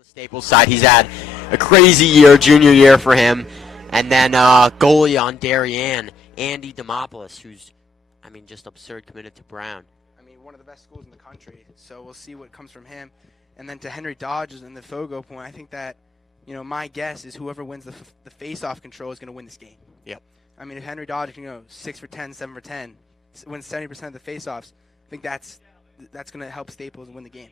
the Staples side. He's had a crazy year, junior year for him. And then goalie on Darien, Andy Demopoulos, who's, just absurd, committed to Brown. One of the best schools in the country. So we'll see what comes from him. And then to Henry Dodge and the Fogo point, I think that, my guess is whoever wins the face-off control is going to win this game. Yep. If Henry Dodge can go 6 for 10, 7 for 10, wins 70% of the face-offs, I think that's going to help Staples win the game.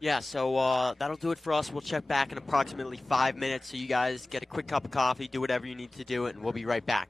Yeah, so that'll do it for us. We'll check back in approximately 5 minutes, so you guys get a quick cup of coffee, do whatever you need to do, and we'll be right back.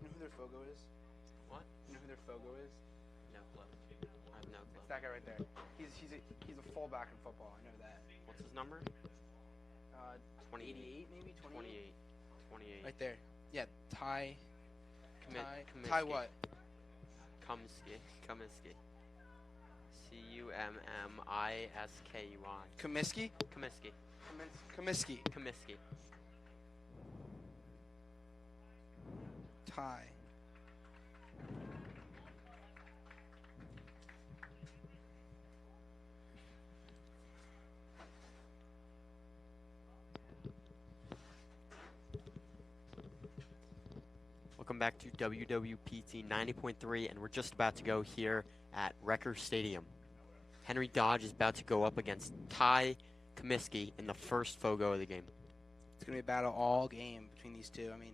You know who their Fogo is? What? You know who their Fogo is? No clue. I have no clue. that guy right there. He's a fullback in football. I know that. What's his number? 28. 88 maybe 28. 28. Right there. Yeah, Ty what? Comiskey. Cummiskey. Comiskey? Comiskey. Comiskey. Comiskey. Ty. Welcome back to WWPT 90.3, and we're just about to go here at Wrecker Stadium. Henry Dodge is about to go up against Ty Comiskey in the first Fogo of the game. It's going to be a battle all game between these two. I mean,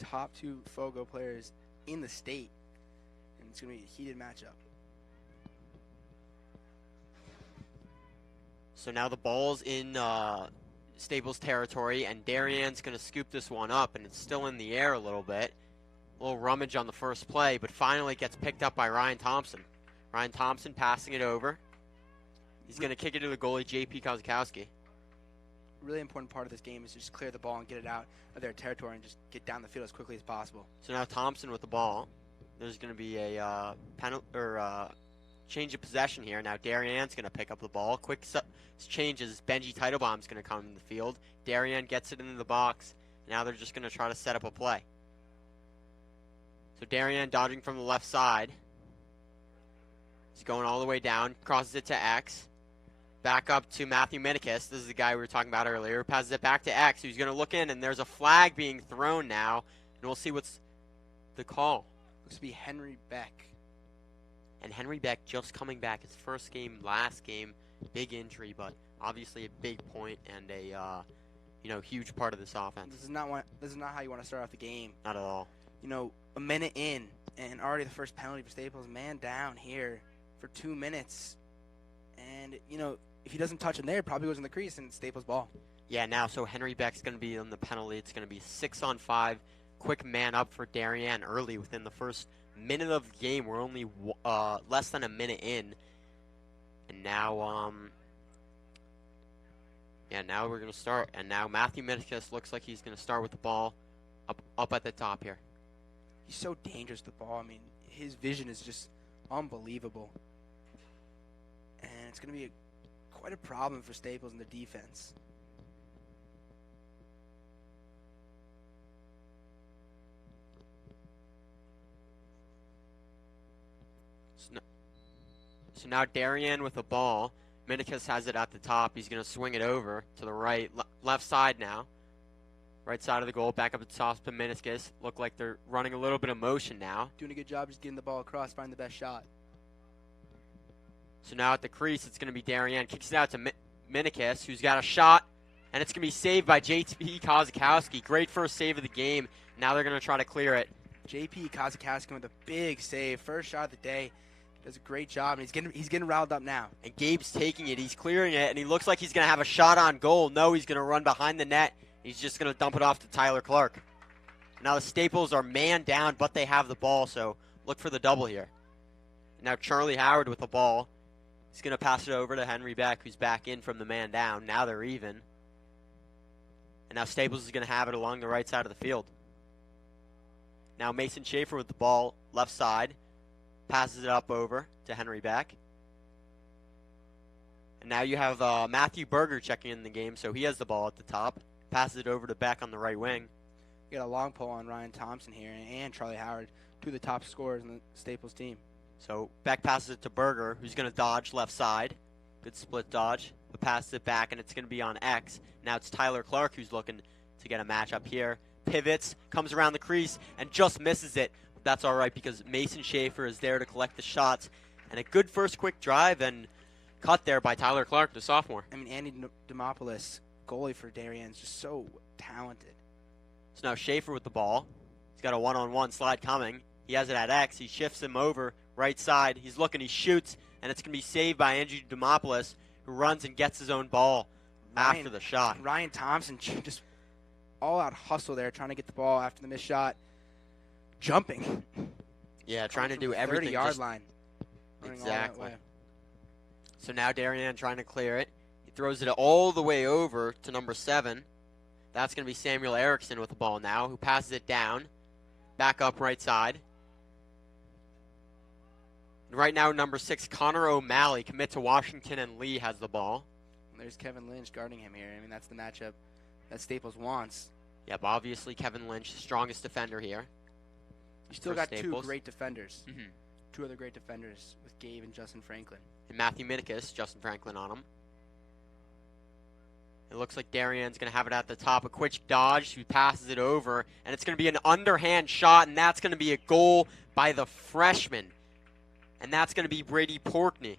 top two Fogo players in the state, and it's going to be a heated matchup. So now the ball's in Staples territory, and Darian's going to scoop this one up, and it's still in the air a little bit. A little rummage on the first play, but finally gets picked up by Ryan Thompson. Ryan Thompson passing it over. He's going to kick it to the goalie, J.P. Kozakowski. Really important part of this game is to just clear the ball and get it out of their territory and just get down the field as quickly as possible. So now Thompson with the ball. There's going to be a change of possession here. Now Darian's going to pick up the ball. Quick changes. Benji Teitelbaum's going to come in the field. Darien gets it into the box. Now they're just going to try to set up a play. So Darien dodging from the left side. He's going all the way down. Crosses it to X. Back up to Matthew Minikis. This is the guy we were talking about earlier. Passes it back to X, who's going to look in, and there's a flag being thrown now. And we'll see what's the call. Looks to be Henry Beck. And Henry Beck just coming back. His first game, last game. Big injury, but obviously a big point and a huge part of this offense. This is not how you want to start off the game. Not at all. A minute in, and already the first penalty for Staples. Man down here for 2 minutes. And, if he doesn't touch him there, it probably goes in the crease, and it's Staples' ball. Yeah, now, so Henry Beck's going to be on the penalty. It's going to be 6-on-5. Quick man up for Darien early within the first minute of the game. We're only less than a minute in. And now, now we're going to start. And now Matthew Minikis looks like he's going to start with the ball up at the top here. He's so dangerous with the ball. I mean, his vision is just unbelievable. And it's going to be quite a problem for Staples in the defense. So now Darien with the ball. Minikis has it at the top. He's going to swing it over to the right. Left side now. Right side of the goal. Back up at the top to Minikis. Look like they're running a little bit of motion now. Doing a good job just getting the ball across, finding the best shot. So now at the crease, it's going to be Darien. Kicks it out to Minikis, who's got a shot. And it's going to be saved by J.P. Kozakowski. Great first save of the game. Now they're going to try to clear it. J.P. Kozakowski with a big save. First shot of the day. Does a great job, and he's getting riled up now. And Gabe's taking it. He's clearing it, and he looks like he's going to have a shot on goal. No, he's going to run behind the net. He's just going to dump it off to Tyler Clark. Now the Staples are man down, but they have the ball, so look for the double here. Now Charlie Howard with the ball. He's going to pass it over to Henry Beck, who's back in from the man down. Now they're even. And now Staples is going to have it along the right side of the field. Now Mason Schaefer with the ball, left side. Passes it up over to Henry Beck. And now you have Matthew Berger checking in the game, so he has the ball at the top. Passes it over to Beck on the right wing. You got a long pull on Ryan Thompson here and Charlie Howard, two of the top scorers in the Staples team. So Beck passes it to Berger, who's going to dodge left side. Good split dodge. But passes it back, and it's going to be on X. Now it's Tyler Clark who's looking to get a matchup here. Pivots, comes around the crease, and just misses it. That's all right because Mason Schaefer is there to collect the shots. And a good first quick drive and cut there by Tyler Clark, the sophomore. I mean, Andy Demopoulos, goalie for Darien, is just so talented. So now Schaefer with the ball. He's got a one-on-one slide coming. He has it at X. He shifts him over right side. He's looking. He shoots, and it's going to be saved by Andy Demopoulos, who runs and gets his own ball after the shot. Ryan Thompson just all-out hustle there, trying to get the ball after the missed shot. Jumping. Yeah, trying to do everything. 30-yard line. Exactly. So now Darien trying to clear it. He throws it all the way over to number 7. That's going to be Samuel Erickson with the ball now, who passes it down. Back up right side. And right now, number 6, Connor O'Malley, commit to Washington and Lee, has the ball. There's Kevin Lynch guarding him here. I mean, that's the matchup that Staples wants. Yep, obviously Kevin Lynch, strongest defender here. You still got Staples. 2 great defenders. Mm-hmm. 2 other great defenders with Gabe and Justin Franklin. And Matthew Minikis, Justin Franklin on him. It looks like Darian's going to have it at the top. A quick dodge. He passes it over. And it's going to be an underhand shot. And that's going to be a goal by the freshman. And that's going to be Brady Porkney.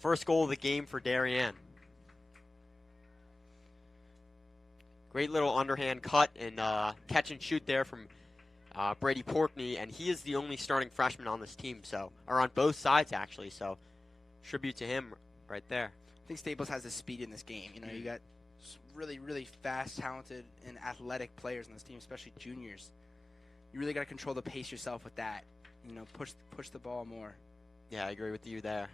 First goal of the game for Darien. Great little underhand cut and catch and shoot there from Brady Porkney. And he is the only starting freshman on this team. Or on both sides, actually. So tribute to him right there. I think Staples has the speed in this game. You know, you got really, really fast, talented, and athletic players on this team, especially juniors. You really got to control the pace yourself with that. You know, push the ball more. Yeah, I agree with you there.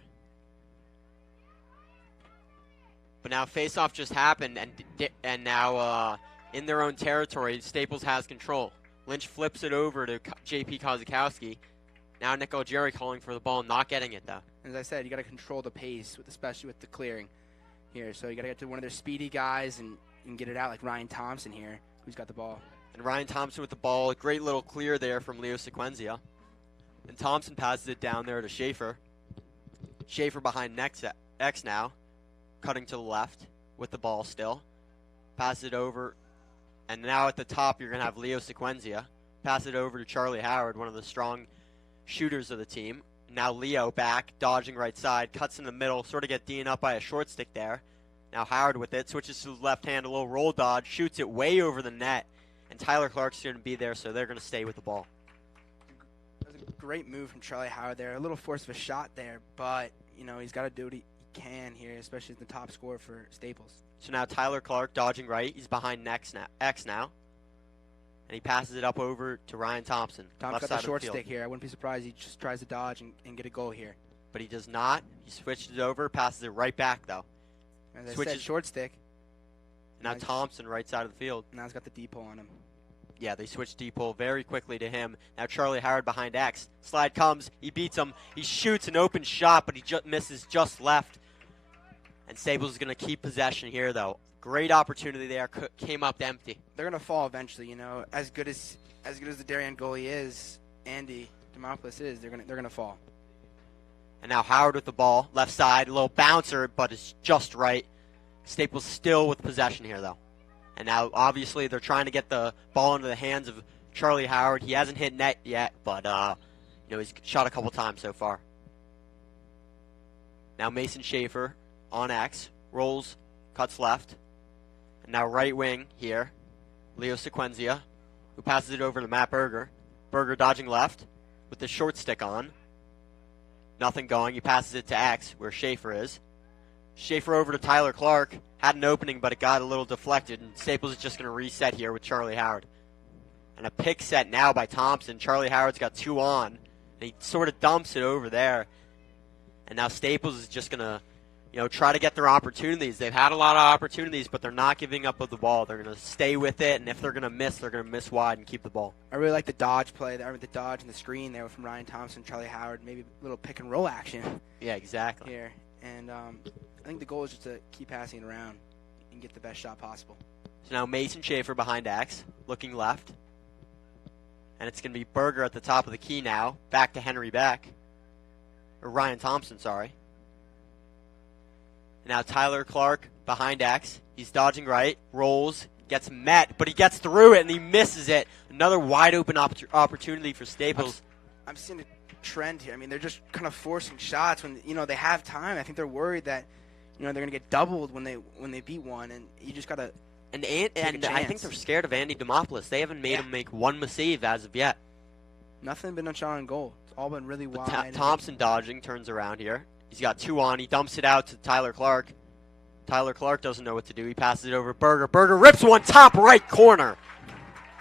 But now face-off just happened, and now in their own territory, Staples has control. Lynch flips it over to J.P. Kozakowski. Now Nick Algieri calling for the ball, not getting it, though. As I said, you got to control the pace, especially with the clearing here. So you got to get to one of their speedy guys and get it out, like Ryan Thompson here, who's got the ball. And Ryan Thompson with the ball. A great little clear there from Leo Sequenzia. And Thompson passes it down there to Schaefer. Schaefer behind X now, cutting to the left with the ball still. Pass it over. And now at the top, you're going to have Leo Sequenzia. Pass it over to Charlie Howard, one of the strong shooters of the team. Now Leo back, dodging right side, cuts in the middle, sort of get Dean up by a short stick there. Now Howard with it, switches to the left hand, a little roll dodge, shoots it way over the net. And Tyler Clark's going to be there, so they're going to stay with the ball. That was a great move from Charlie Howard there. A little force of a shot there, but, you know, he's got to do what he can here, especially as the top scorer for Staples. So now Tyler Clark dodging right. He's behind X now. And he passes it up over to Ryan Thompson. Tom's got the short stick here. I wouldn't be surprised he just tries to dodge and get a goal here. But he does not. He switches it over, passes it right back, though. As I said, short stick. Now Thompson, right side of the field. Now he's got the depot on him. Yeah, they switch depot very quickly to him. Now Charlie Howard behind X. Slide comes. He beats him. He shoots an open shot, but he misses just left. And Staples is going to keep possession here, though. Great opportunity there. Came up empty. They're going to fall eventually, you know. As good as the Darien goalie is, Andy Demopoulos is, they're going to fall. And now Howard with the ball, left side, a little bouncer, but it's just right. Staples still with possession here, though. And now, obviously, they're trying to get the ball into the hands of Charlie Howard. He hasn't hit net yet, but you know, he's shot a couple times so far. Now Mason Schaefer on X, rolls, cuts left. And now right wing here, Leo Sequenzia, who passes it over to Matt Berger. Berger dodging left with the short stick on. Nothing going. He passes it to X, where Schaefer is. Schaefer over to Tyler Clark. Had an opening, but it got a little deflected, and Staples is just going to reset here with Charlie Howard. And a pick set now by Thompson. Charlie Howard's got 2 on, and he sort of dumps it over there. And now Staples is just going to, you know, try to get their opportunities. They've had a lot of opportunities, but they're not giving up with the ball. They're going to stay with it, and if they're going to miss, they're going to miss wide and keep the ball. I really like the dodge play there, the dodge and the screen there from Ryan Thompson, Charlie Howard, maybe a little pick and roll action. Yeah, exactly. Here, and I think the goal is just to keep passing it around and get the best shot possible. So now Mason Schaefer behind X, looking left. And it's going to be Berger at the top of the key now. Back to Henry Beck. Or Ryan Thompson, sorry. And now Tyler Clark behind X. He's dodging right, rolls, gets met, but he gets through it and he misses it. Another wide open opportunity for Staples. I'm seeing a trend here. I mean, they're just kind of forcing shots when, you know, they have time. I think they're worried that, you know, they're going to get doubled when they beat one, and you just got to And I think they're scared of Andy Demopoulos. They haven't made him make one save as of yet. Nothing been shot on goal. It's all been really wide. Thompson dodging, turns around here. He's got 2 on. He dumps it out to Tyler Clark. Tyler Clark doesn't know what to do. He passes it over to Berger. Berger rips one top right corner.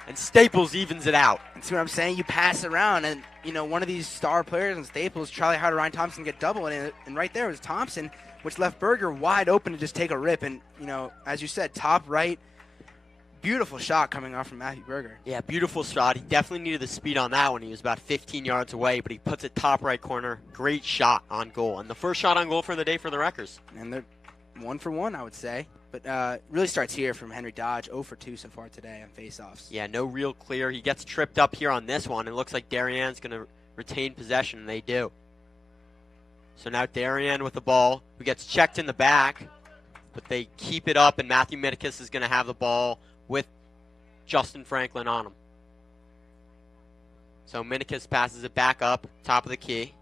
And Staples evens it out. And see what I'm saying? You pass around, and one of these star players in Staples, Charlie Howard, Ryan Thompson get double, and right there was Thompson, which left Berger wide open to just take a rip. And, as you said, top right, beautiful shot coming off from Matthew Berger. Yeah, beautiful shot. He definitely needed the speed on that one. He was about 15 yards away, but he puts it top right corner. Great shot on goal. And the first shot on goal for the day for the Wreckers. And they're 1 for 1, I would say. But really starts here from Henry Dodge, 0 for 2 so far today on faceoffs. Yeah, no real clear. He gets tripped up here on this one. It looks like Darian's going to retain possession, and they do. So now Darien with the ball, who gets checked in the back, but they keep it up, and Matthew Minikis is going to have the ball with Justin Franklin on him. So Minikis passes it back up, top of the key.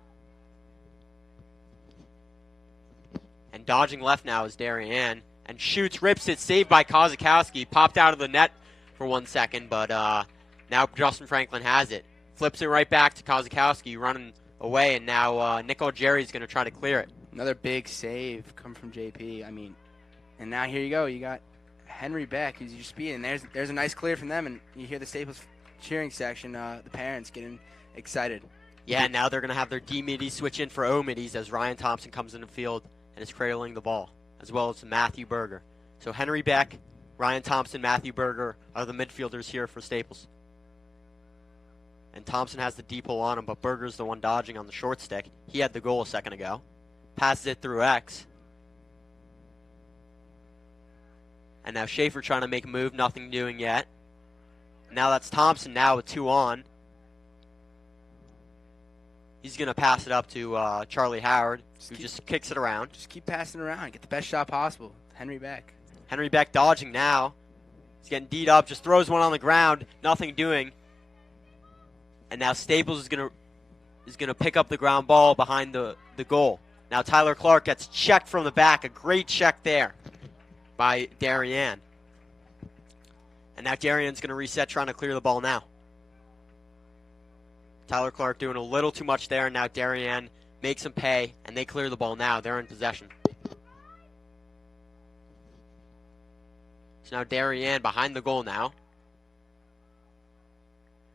And dodging left now is Darien. And shoots, rips it, saved by Kozakowski. Popped out of the net for 1 second, but now Justin Franklin has it. Flips it right back to Kozakowski, running away, and now Nick Algeri's going to try to clear it. Another big save come from JP. And now here you go. You got Henry Beck, who's your speed, and there's a nice clear from them, and you hear the Staples cheering section, the parents getting excited. Yeah, now they're going to have their D middies switch in for O middies as Ryan Thompson comes in the field and is cradling the ball, as well as Matthew Berger. So Henry Beck, Ryan Thompson, Matthew Berger are the midfielders here for Staples. And Thompson has the deep hole on him, but Berger's the one dodging on the short stick. He had the goal a second ago. Passes it through X. And now Schaefer trying to make a move, nothing doing yet. Now that's Thompson now with 2 on. He's going to pass it up to Charlie Howard, who just kicks it around. Just keep passing around. Get the best shot possible. Henry Beck. Henry Beck dodging now. He's getting D'd up, just throws one on the ground, nothing doing. And now Staples is gonna pick up the ground ball behind the goal. Now Tyler Clark gets checked from the back. A great check there by Darien. And now Darian's going to reset, trying to clear the ball now. Tyler Clark doing a little too much there. Now Darien makes him pay, and they clear the ball now. They're in possession. So now Darien behind the goal now.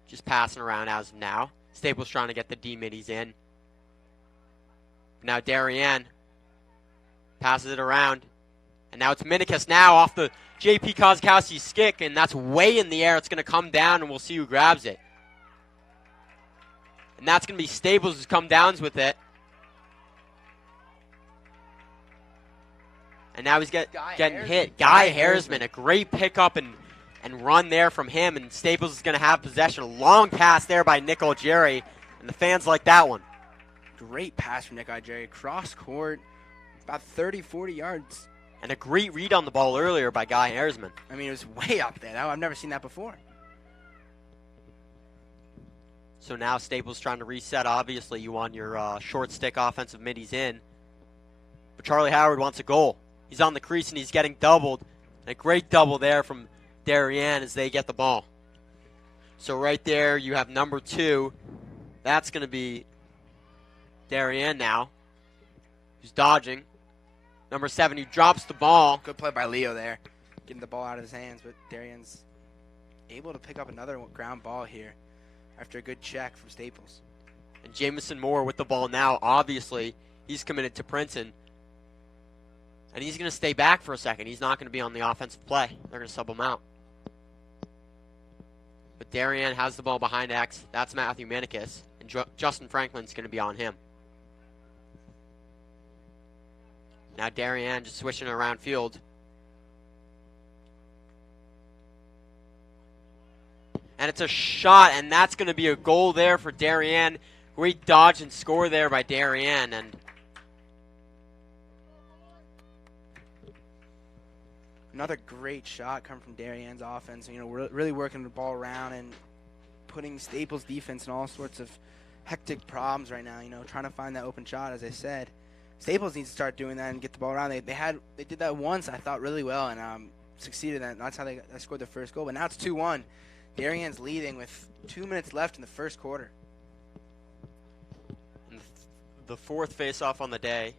Just passing around as of now. Staples trying to get the D middies in. Now Darien passes it around. And now it's Minikis now off the J.P. Kozakowski stick, and that's way in the air. It's going to come down, and we'll see who grabs it. And that's going to be Staples who's come downs with it. And now he's getting hit. Guy Hairsman, a great pickup and run there from him, and Staples is going to have possession. A long pass there by Nick Algeri, and the fans like that one. Great pass from Nick Algeri. Cross court, about 30, 40 yards. And a great read on the ball earlier by Guy Hairsman. It was way up there. I've never seen that before. So now Staples trying to reset. Obviously, you want your short stick offensive middies in. But Charlie Howard wants a goal. He's on the crease, and he's getting doubled. And a great double there from Darien as they get the ball. So right there, you have number 2. That's going to be Darien now, who's dodging. Number 7, he drops the ball. Good play by Leo there, getting the ball out of his hands, but Darian's able to pick up another ground ball here after a good check from Staples. And Jamison Moore with the ball now. Obviously, he's committed to Princeton. And he's going to stay back for a second. He's not going to be on the offensive play. They're going to sub him out. But Darien has the ball behind X. That's Matthew Minikis. And Justin Franklin's going to be on him. Now Darien just switching around field. And it's a shot, and that's going to be a goal there for Darien. Great dodge and score there by Darien. And another great shot come from Darien's offense. We're really working the ball around and putting Staples' defense in all sorts of hectic problems right now. Trying to find that open shot, as I said. Staples needs to start doing that and get the ball around. They did that once, I thought, really well, and succeeded in that. That's how they scored their first goal. But now it's 2-1. Darien's leading with 2 minutes left in the first quarter. And the fourth face-off on the day.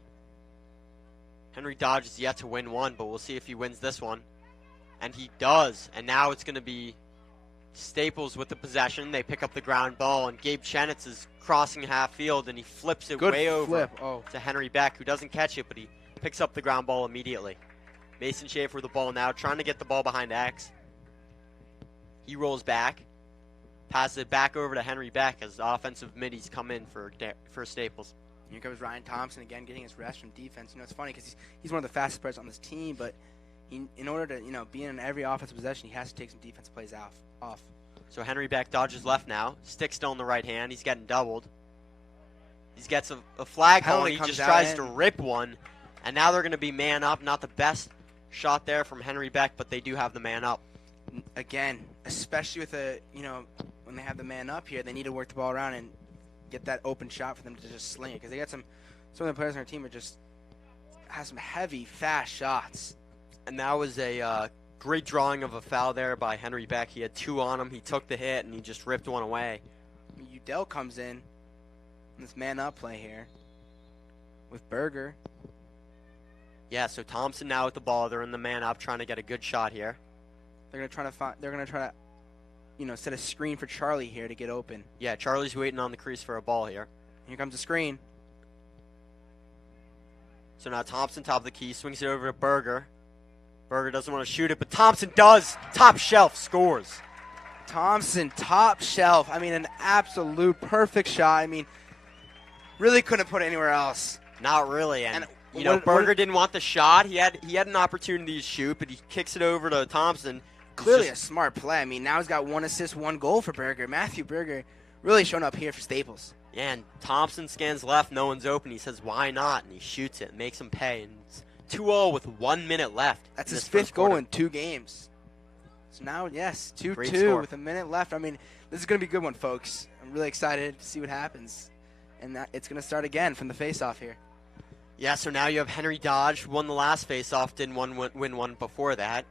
Henry Dodge is yet to win one, but we'll see if he wins this one. And he does. And now it's going to be Staples with the possession. They pick up the ground ball, and Gabe Chenitz is crossing half field, and he flips it way over to Henry Beck, who doesn't catch it, but he picks up the ground ball immediately. Mason Schaefer with the ball now, trying to get the ball behind X. He rolls back, passes it back over to Henry Beck as the offensive middies come in for Staples. Here comes Ryan Thompson again, getting his rest from defense. You know, it's funny because he's one of the fastest players on this team, but in order to be in every offensive possession, he has to take some defense plays off. So Henry Beck dodges left now. Stick still in the right hand. He's getting doubled. He gets a flag call, and he just tries to rip one. And now they're going to be man up. Not the best shot there from Henry Beck, but they do have the man up. Again, especially with when they have the man up here, they need to work the ball around and get that open shot for them to just sling it. Because they got some of the players on our team have some heavy, fast shots. And that was a great drawing of a foul there by Henry Beck. He had 2 on him. He took the hit, and he just ripped one away. Udell comes in this man-up play here with Berger. Yeah, so Thompson now with the ball. They're in the man-up, trying to get a good shot here. They're gonna try to set a screen for Charlie here to get open. Yeah, Charlie's waiting on the crease for a ball here. Here comes the screen. So now Thompson, top of the key, swings it over to Berger. Berger doesn't want to shoot it, but Thompson does. Top shelf, scores. Thompson, top shelf. I mean, an absolute perfect shot. I mean, really couldn't put it anywhere else. Not really. And Berger didn't want the shot. He had an opportunity to shoot, but he kicks it over to Thompson. Clearly a smart play. I mean, now he's got 1 assist, 1 goal for Berger. Matthew Berger really showing up here for Staples. Yeah, and Thompson scans left. No one's open. He says, why not? And he shoots it, makes him pay. And it's 2-0 with 1 minute left. That's his 5th goal in 2 games. So now, yes, 2-2 with a minute left. I mean, this is going to be a good one, folks. I'm really excited to see what happens. And it's going to start again from the face-off here. Yeah, so now you have Henry Dodge, won the last face-off, didn't win one before that.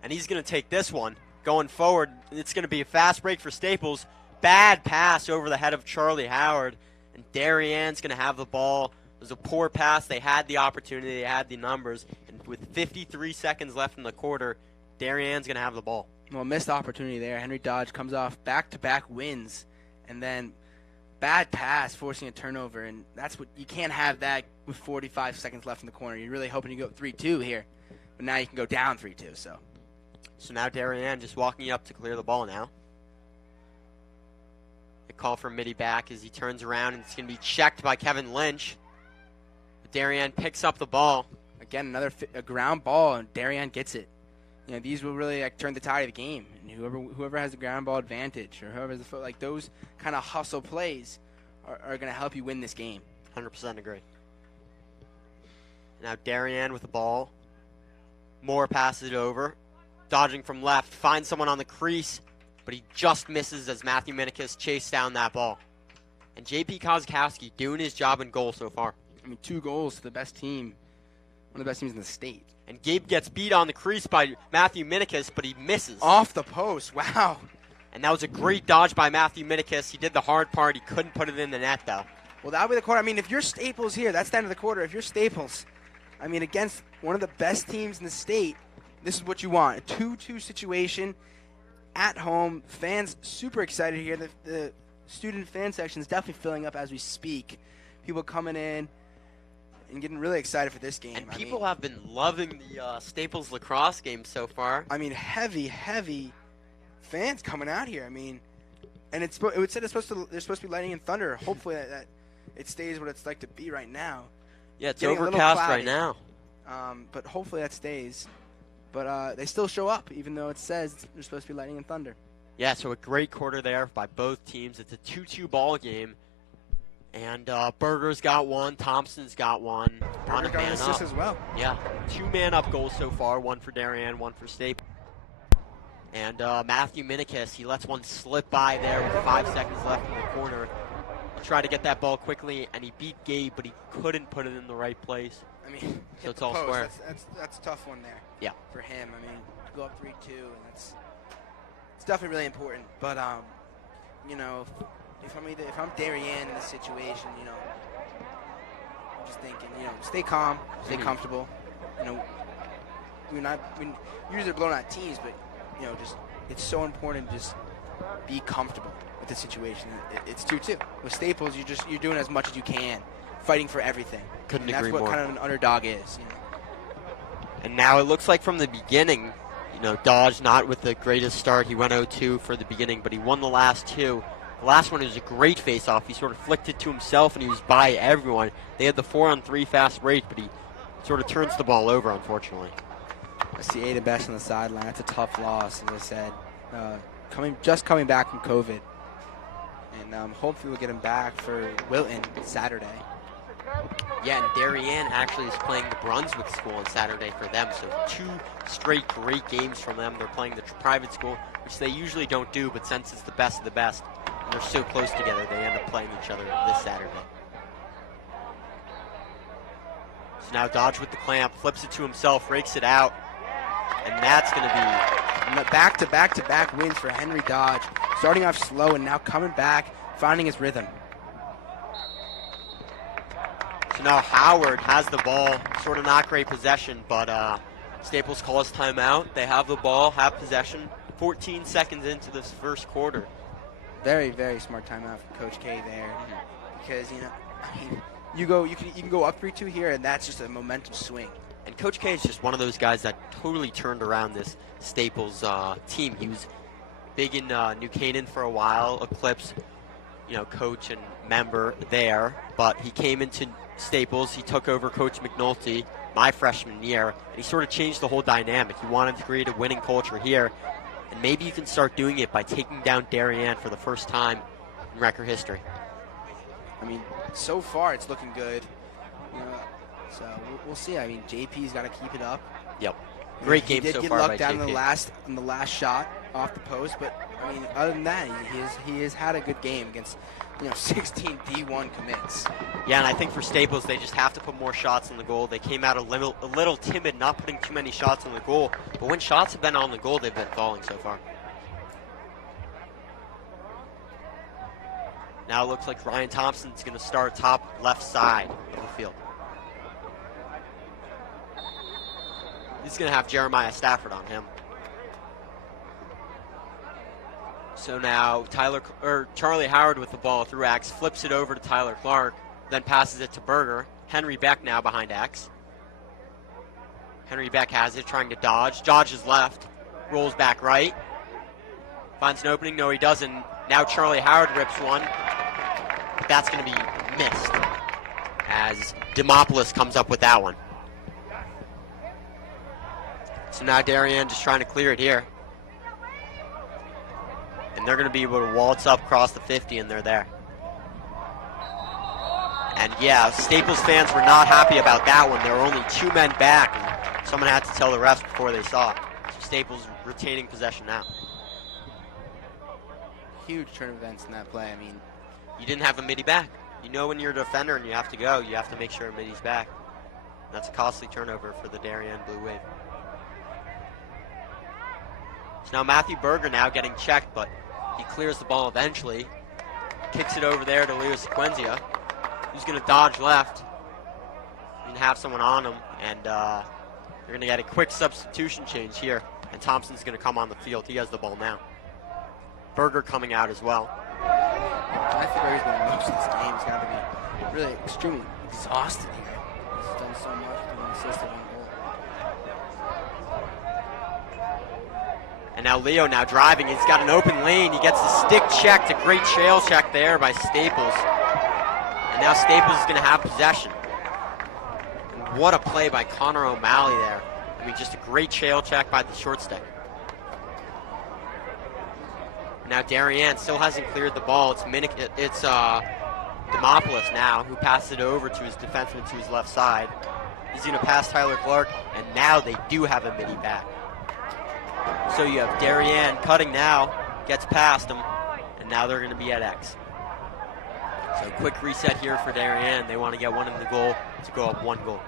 And he's going to take this one. Going forward, it's going to be a fast break for Staples. Bad pass over the head of Charlie Howard. And Darian's going to have the ball. It was a poor pass. They had the opportunity. They had the numbers. And with 53 seconds left in the quarter, Darian's going to have the ball. Well, missed opportunity there. Henry Dodge comes off back-to-back wins. And then bad pass, forcing a turnover. And that's what you can't have that with 45 seconds left in the corner. You're really hoping you go 3-2 here. But now you can go down 3-2, So now Darien just walking up to clear the ball now. A call for Mitty back as he turns around, and it's going to be checked by Kevin Lynch. But Darien picks up the ball. Again, another a ground ball, and Darien gets it. These will really turn the tide of the game. And whoever has the ground ball advantage or whoever has the foot, those kind of hustle plays are going to help you win this game. 100% agree. Now Darien with the ball. Moore passes it over. Dodging from left, finds someone on the crease, but he just misses as Matthew Minikis chased down that ball. And J.P. Kozakowski doing his job in goal so far. I mean, 2 goals to the best team, one of the best teams in the state. And Gabe gets beat on the crease by Matthew Minikis, but he misses. Off the post, wow. And that was a great dodge by Matthew Minikis. He did the hard part. He couldn't put it in the net, though. Well, that'll be the quarter. I mean, if you're Staples here, that's the end of the quarter. If you're Staples, I mean, against one of the best teams in the state, this is what you want. A 2-2 situation at home. Fans super excited here. The student fan section is definitely filling up as we speak. People coming in and getting really excited for this game. And people have been loving the Staples lacrosse game so far. I mean, heavy fans coming out here. I mean, and there's supposed to be lightning and thunder. Hopefully that it stays what it's like to be right now. Yeah, it's overcast right now. But hopefully that stays. But they still show up, even though it says there's supposed to be lightning and thunder. Yeah, so a great quarter there by both teams. It's a 2-2 ball game. And Berger's got one. Thompson's got one. Berger got an assist as well. Yeah, 2 man-up goals so far. One for Darien, one for Staples. And Matthew Minikis, he lets one slip by there with 5 seconds left in the corner. He tried to get that ball quickly, and he beat Gabe, but he couldn't put it in the right place. I mean, so it's all square. That's a tough one there. Yeah. For him, I mean, to go up 3-2, and it's definitely really important. But if I'm Darien in this situation, I'm just thinking, stay calm, stay comfortable. We usually are blown out teams, but just it's so important to just be comfortable with the situation. It's 2-2. With Staples, you're doing as much as you can, fighting for everything. Couldn't and agree more. That's what kind of an underdog is. And now it looks like from the beginning, Dodge not with the greatest start. He went 0-2 for the beginning, but he won the last two. The last one was a great face-off. He sort of flicked it to himself, and he was by everyone. They had the 4-on-3 fast break, but he sort of turns the ball over, unfortunately. I see Aiden Best on the sideline. That's a tough loss, as I said. Coming back from COVID. And hopefully we'll get him back for Wilton Saturday. Yeah, and Darien actually is playing the Brunswick school on Saturday for them. So 2 straight great games from them. They're playing the private school, which they usually don't do, but since it's the best of the best, and they're so close together, they end up playing each other this Saturday. So now Dodge with the clamp, flips it to himself, rakes it out, and that's going to be back-to-back wins for Henry Dodge. Starting off slow and now coming back, finding his rhythm. So now Howard has the ball, sort of not great possession, but Staples calls timeout. They have the ball, have possession, 14 seconds into this first quarter. Very, very smart timeout from Coach K there, because you can go up 3-2 here, and that's just a momentum swing. And Coach K is just one of those guys that totally turned around this Staples team. He was big in New Canaan for a while, Eclipse, coach and member there, but he came into Staples. He took over Coach McNulty my freshman year, and he sort of changed the whole dynamic. He wanted to create a winning culture here, and maybe you can start doing it by taking down Darien for the first time in record history. I mean, so far it's looking good. So we'll see. I mean, JP's got to keep it up. Yep. Great game so far by JP. He did get lucked down in the last shot off the post, but I mean, other than that, he has had a good game against 16 D1 commits. Yeah, and I think for Staples, they just have to put more shots on the goal. They came out a little timid, not putting too many shots on the goal. But when shots have been on the goal, they've been falling so far. Now it looks like Ryan Thompson's going to start top left side of the field. He's going to have Jeremiah Stafford on him. So now Charlie Howard with the ball through Axe, flips it over to Tyler Clark, then passes it to Berger. Henry Beck now behind Axe. Henry Beck has it, trying to dodge. Dodges left, rolls back right. Finds an opening, no he doesn't. Now Charlie Howard rips one. But that's going to be missed as Demopoulos comes up with that one. So now Darien just trying to clear it here. And they're going to be able to waltz up across the 50, and they're there. And yeah, Staples fans were not happy about that one. There were only 2 men back, and someone had to tell the refs before they saw it. So Staples retaining possession now. Huge turn of events in that play. I mean, you didn't have a midi back. When you're a defender and you have to go, you have to make sure a midi's back. That's a costly turnover for the Darien Blue Wave. So now Matthew Berger now getting checked, but he clears the ball eventually. Kicks it over there to Leo Sequenzia, who's going to dodge left and have someone on him. And they're going to get a quick substitution change here. And Thompson's going to come on the field. He has the ball now. Berger coming out as well. Matthew Berger's been most of this game. He's got to be really extremely exhausted here. He's done so much with one assist and 1 goal. And now Leo now driving. He's got an open lane. He gets the stick checked. A great trail check there by Staples. And now Staples is going to have possession. And what a play by Connor O'Malley there. I mean, just a great trail check by the short stick. Now Darien still hasn't cleared the ball. It's Demopoulos now, who passes it over to his defenseman to his left side. He's going to pass Tyler Clark, and now they do have a midi back. So you have Darien cutting now, gets past him, and now they're going to be at X. So quick reset here for Darien. They want to get one in the goal to go up 1 goal.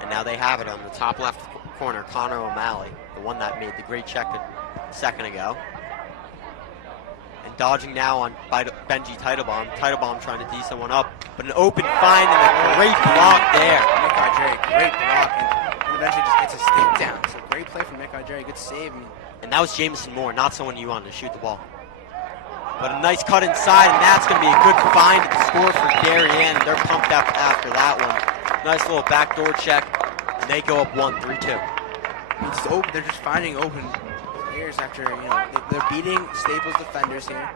And now they have it on the top left corner, Connor O'Malley, the one that made the great check a second ago. And dodging now on by Benji Teitelbaum. Teitelbaum trying to D someone up, but an open find and a great block there. Great block. And in the eventually just gets a stick down. So great play from Nick Jerry. Good save. I mean, And that was Jamison Moore, not someone you wanted to shoot the ball. But a nice cut inside, and that's going to be a good find and score for Darien. They're pumped up after that one. Nice little backdoor check, and they go up 3-2. It's open. They're just finding open players after, they're beating Staples defenders here,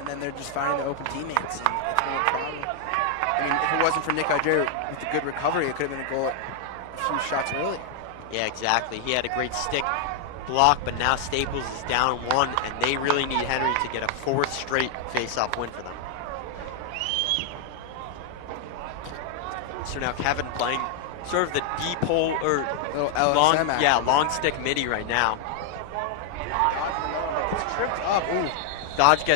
and then they're just finding the open teammates. And it's been a problem. I mean, if it wasn't for Nick Jerry with the good recovery, it could have been a goal a few shots early. Yeah, exactly. He had a great stick block, but now Staples is down 1, and they really need Henry to get a 4th straight face-off win for them. So now Kevin playing sort of the deep hole or long stick midi right now. It's tripped up. Ooh. Dodge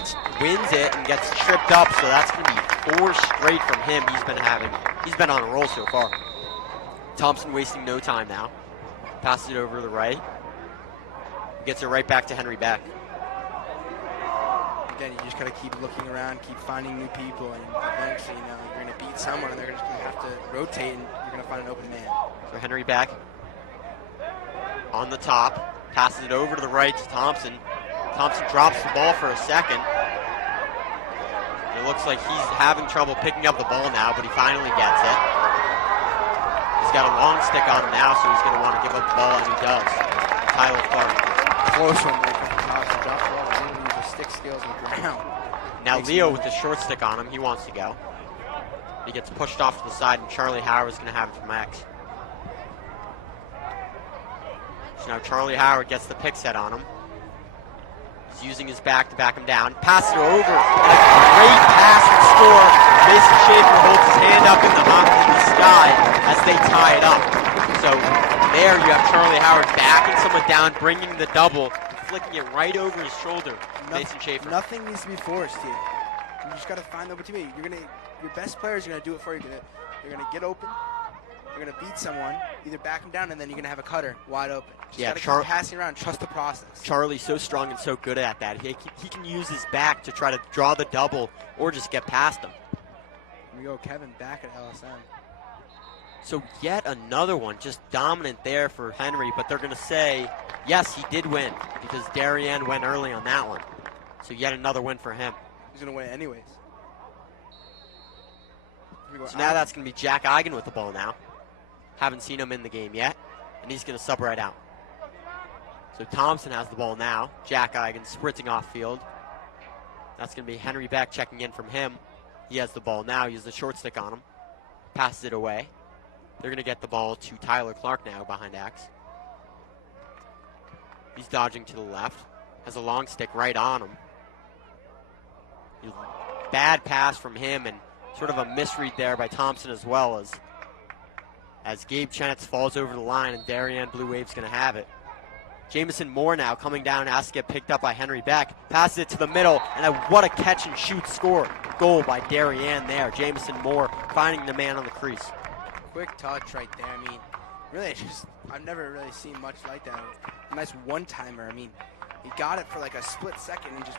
wins it and gets tripped up, so that's going to be 4 straight from him. He's been on a roll so far. Thompson wasting no time now. Passes it over to the right. Gets it right back to Henry Beck. Again, you just got to keep looking around, keep finding new people, and eventually, you're going to beat someone, and they're just going to have to rotate, and you're going to find an open man. So Henry Beck on the top, passes it over to the right to Thompson. Thompson drops the ball for a second. It looks like he's having trouble picking up the ball now, but he finally gets it. He's got a long stick on him now, so he's going to want to give up the ball, and he does. Tyler Clark. Close one there from Thompson. Drops the ball, but didn't use his stick skills on the ground. Now Leo with the short stick on him, he wants to go. He gets pushed off to the side, and Charlie Howard is going to have it from X. So now Charlie Howard gets the pick set on him. He's using his back to back him down. Passes it over, and a great pass and score. Mason Schaefer holds his hand up in the sky as they tie it up. So there you have Charlie Howard backing someone down, bringing the double, flicking it right over his shoulder. Mason Schaefer. Nothing needs to be forced here. You just got to find the open teammate. Your best players are going to do it for you. You're going to get open. You're going to beat someone, either back them down, and then you're going to have a cutter wide open. Just got to keep passing around. Trust the process. Charlie's so strong and so good at that. He can use his back to try to draw the double or just get past him. Here we go, Kevin back at LSM. So yet another one, just dominant there for Henry, but they're going to say, yes, he did win because Darien went early on that one. So yet another win for him. He's going to win it anyways. So now that's going to be Jack Eigen with the ball now. Haven't seen him in the game yet, and he's going to sub right out. So Thompson has the ball now. Jack Eigen sprinting off field. That's going to be Henry Beck checking in from him. He has the ball now. He has the short stick on him. Passes it away. They're going to get the ball to Tyler Clark now behind Axe. He's dodging to the left. Has a long stick right on him. Bad pass from him and sort of a misread there by Thompson as well as Gabe Chenetz falls over the line and Darien Blue Wave's going to have it. Jamison Moore now coming down, has to get picked up by Henry Beck. Passes it to the middle, and what a catch and shoot score. Goal by Darien there. Jamison Moore finding the man on the crease. Quick touch right there. I mean, really, I've never really seen much like that. A nice one-timer. I mean, he got it for like a split second and just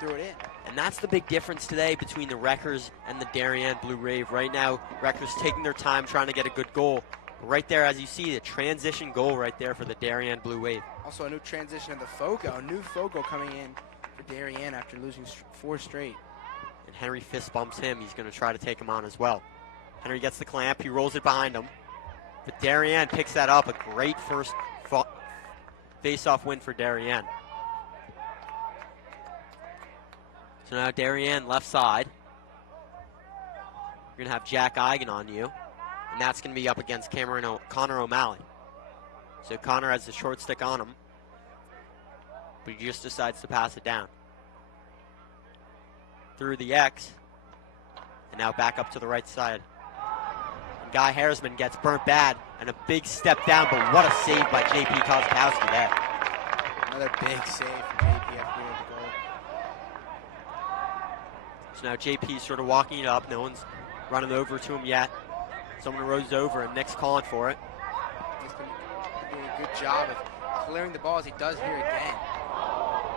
threw it in. And that's the big difference today between the Wreckers and the Darien Blue Wave. Right now, Wreckers taking their time trying to get a good goal. Right there, as you see, the transition goal right there for the Darien Blue Wave. Also, a new transition of the Fogo. A new Fogo coming in for Darien after losing 4 straight. And Henry fist bumps him. He's going to try to take him on as well. Henry gets the clamp. He rolls it behind him. But Darien picks that up. A great first face-off win for Darien. So now Darien left side. You're going to have Jack Eigen on you. And that's going to be up against Connor O'Malley. So Connor has the short stick on him. But he just decides to pass it down. Through the X. And now back up to the right side. And Guy Harrisman gets burnt bad. And a big step down, but what a save by JP Kozakowski there. Another big save from JP after the goal. So now JP's sort of walking it up. No one's running over to him yet. Someone rows over, and Nick's calling for it. He's been doing a good job of clearing the ball as he does here again.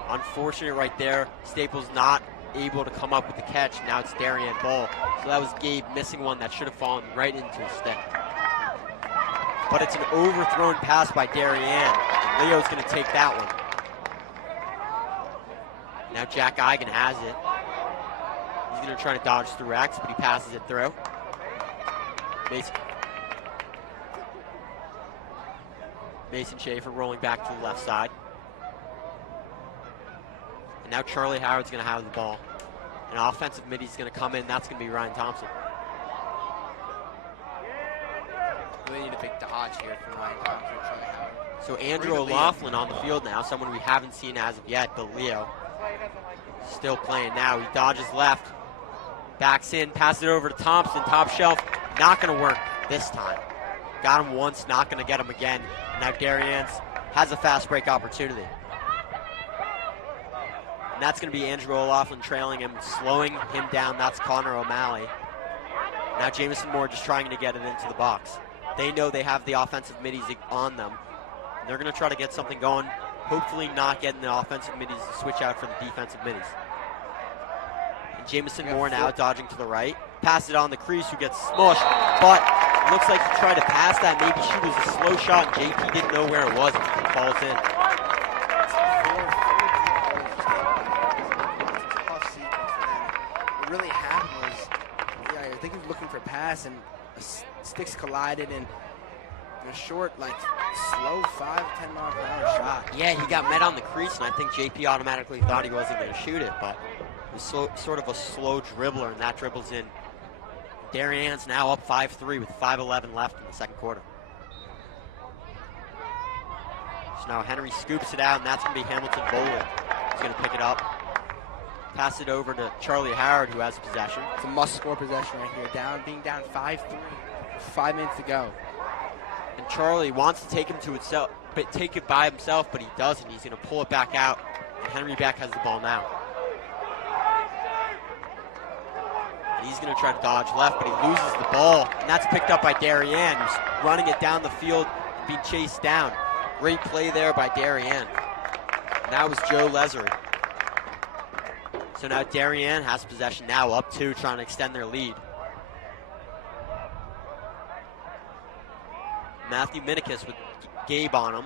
Unfortunate right there. Staples not able to come up with the catch. Now it's Darien ball. So that was Gabe missing one that should have fallen right into his stick. but it's an overthrown pass by Darien, and Leo's going to take that one. Now Jack Eigen has it. He's going to try to dodge through X, but he passes it through. Mason Schaefer rolling back to the left side. And now Charlie Howard's going to have the ball. An offensive mid is going to come in. That's going to be Ryan Thompson. Really need a big dodge here from Ryan Thompson and Charlie Howard. So Andrew O'Loughlin on the field now, someone we haven't seen as of yet, but Leo still playing now. He dodges left, backs in, passes it over to Thompson, top shelf. Not going to work this time. Got him once, not going to get him again. And now Darien has a fast break opportunity. And that's going to be Andrew O'Loughlin trailing him, slowing him down. That's Connor O'Malley. Now Jamison Moore just trying to get it into the box. They know they have the offensive middies on them. And they're going to try to get something going, hopefully not getting the offensive middies to switch out for the defensive middies. And Jamison Moore now dodging to the right. Passes it on the crease, who gets smushed, but it looks like he tried to pass that, maybe shoot as a slow shot, and JP didn't know where it was, and it falls in. What really happened was, I think he was looking for a pass, and sticks collided, and a short, slow 5-10 mile per hour shot. Yeah, he got met on the crease, and I think JP automatically thought he wasn't going to shoot it, but it was sort of a slow dribbler, and that dribbles in. Darien's now up 5-3 with 5:11 left in the second quarter. So now Henry scoops it out, and that's going to be Hamilton Bowler. He's going to pick it up, pass it over to Charlie Howard, who has possession. It's a must-score possession right here. Being down 5-3, 5 minutes to go. And Charlie wants to take it by himself, but he doesn't. He's going to pull it back out, and Henry Beck has the ball now. And he's going to try to dodge left, but he loses the ball, and that's picked up by Darien, who's running it down the field, being chased down. Great play there by Darien. And that was Joe Lesery. So now Darien has possession now, up 2, trying to extend their lead. Matthew Minikis with Gabe on him.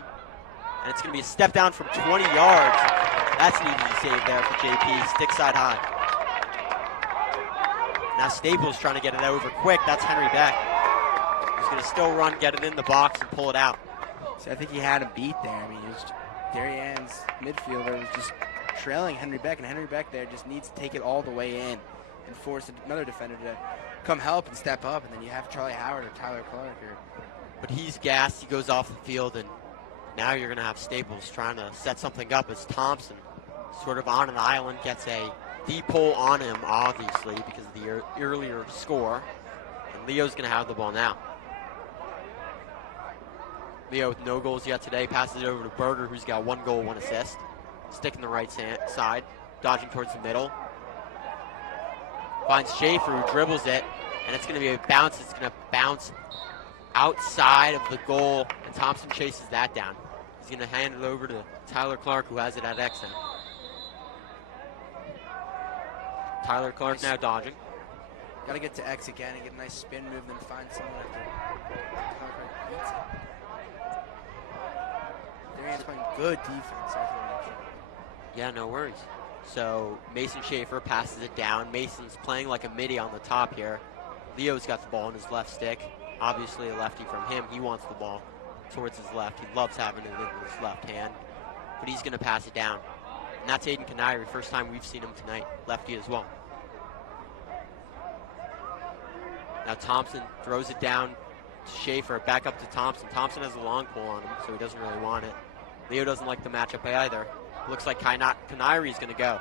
And it's going to be a step down from 20 yards. That's an easy save there for JP, stick side high. Now Staples trying to get it over quick. That's Henry Beck. He's going to still run, get it in the box, and pull it out. So I think he had him beat there. I mean, Darien's midfielder was just trailing Henry Beck, and Henry Beck there just needs to take it all the way in and force another defender to come help and step up, and then you have Charlie Howard or Tyler Clark. But he's gassed. He goes off the field, and now you're going to have Staples trying to set something up as Thompson, sort of on an island, gets a deep pull on him, obviously, because of the earlier score. And Leo's going to have the ball now. Leo with no goals yet today, passes it over to Berger, who's got 1 goal, 1 assist. Sticking the right side, dodging towards the middle. Finds Schaefer, who dribbles it, and it's going to be a bounce. It's going to bounce outside of the goal, and Thompson chases that down. He's going to hand it over to Tyler Clark, who has it at X end. Tyler Clark now dodging. Got to get to X again and get a nice spin move, then find someone after Tyler Clark beats it. Darian's playing good defense. Yeah, no worries. So Mason Schaefer passes it down. Mason's playing like a midi on the top here. Leo's got the ball in his left stick. Obviously a lefty from him. He wants the ball towards his left. He loves having it in his left hand. But he's going to pass it down. And that's Aiden Canary. First time we've seen him tonight. Lefty as well. Now Thompson throws it down to Schaefer. Back up to Thompson. Thompson has a long pull on him, so he doesn't really want it. Leo doesn't like the matchup either. Looks like Canary is going to go.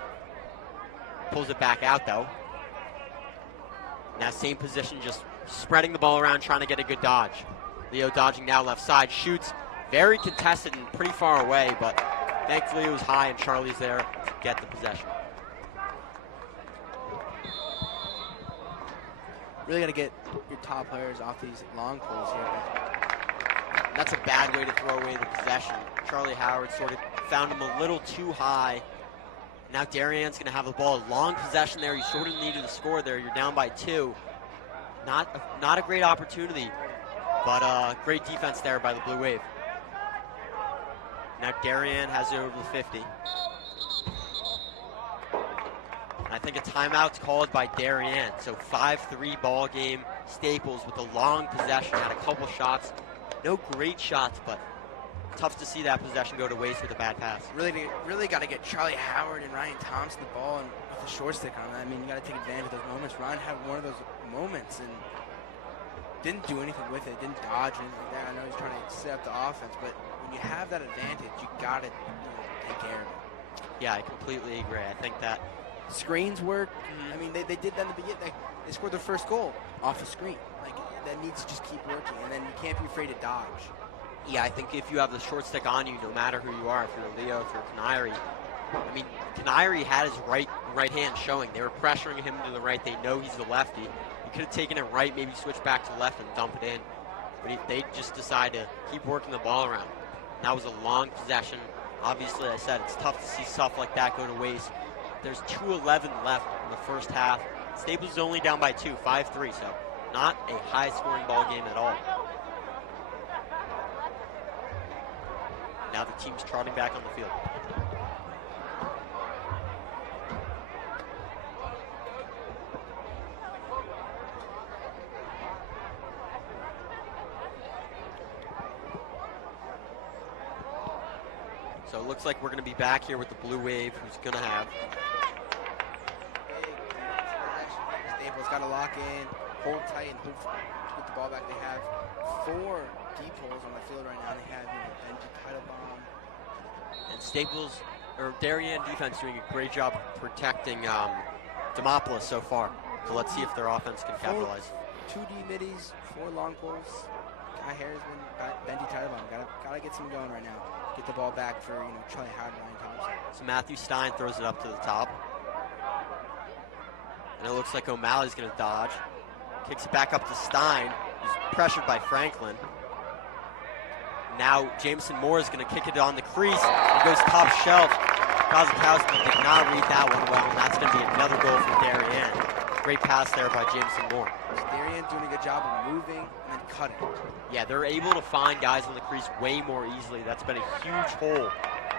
Pulls it back out, though. Now same position, just spreading the ball around, trying to get a good dodge. Leo dodging now left side. Shoots. Very contested and pretty far away, but thankfully it was high, and Charlie's there to get the possession. Really got to get your top players off these long pulls here. That's a bad way to throw away the possession. Charlie Howard sort of found him a little too high. Now Darian's going to have the ball. Long possession there. You sort of needed to score there. You're down by 2. Not a great opportunity But great defense there by the Blue Wave. Now Darien has it over the 50. I think a timeout's called by Darien. So 5-3 ball game. Staples with a long possession, had a couple shots. No great shots, but tough to see that possession go to waste with a bad pass. Really got to get Charlie Howard and Ryan Thompson the ball and with a short stick on that. I mean, you got to take advantage of those moments. Ryan had one of those moments and didn't do anything with it, didn't dodge or anything like that. I know he's trying to set up the offense, but when you have that advantage, you got to take care of it. Yeah, I completely agree. I think that screens work. I mean, they did that in the beginning. They scored their first goal off a screen. Like, that needs to just keep working, and then you can't be afraid to dodge. Yeah, I think if you have the short stick on you, no matter who you are, if you're Leo, if you're Canary, I mean, Canary had his right hand showing. They were pressuring him to the right. They know he's the lefty. He could have taken it right, maybe switch back to left and dump it in. But they just decided to keep working the ball around. And that was a long possession. Obviously, I said it's tough to see stuff like that go to waste. There's 2:11 left in the first half. Staples is only down by 2, 5-3, so not a high-scoring ball game at all. Now the team's trotting back on the field. So it looks like we're going to be back here with the Blue Wave, who's going to have Staples got to lock in, hold tight, and hope to get the ball back. They have 4 deep holes on the field right now. They have Benji Teitelbaum. And Staples, or Darien defense doing a great job of protecting Demopoulos so far. So let's see if their offense can capitalize. 2 D middies, 4 long poles. Guy Harrisman, Benji Teitelbaum. Gotta get some going right now. Get the ball back for Charlie Howard and Ryan Thompson. So Matthew Stein throws it up to the top. And it looks like O'Malley's going to dodge. Kicks it back up to Stein. He's pressured by Franklin. Now Jameson Moore is going to kick it on the crease. It goes top shelf. Kozakowski did not read that one well, and that's going to be another goal for Darien. Great pass there by Jameson Moore. So Darien doing a good job of moving and then cutting. Yeah, they're able to find guys on the crease way more easily. That's been a huge hole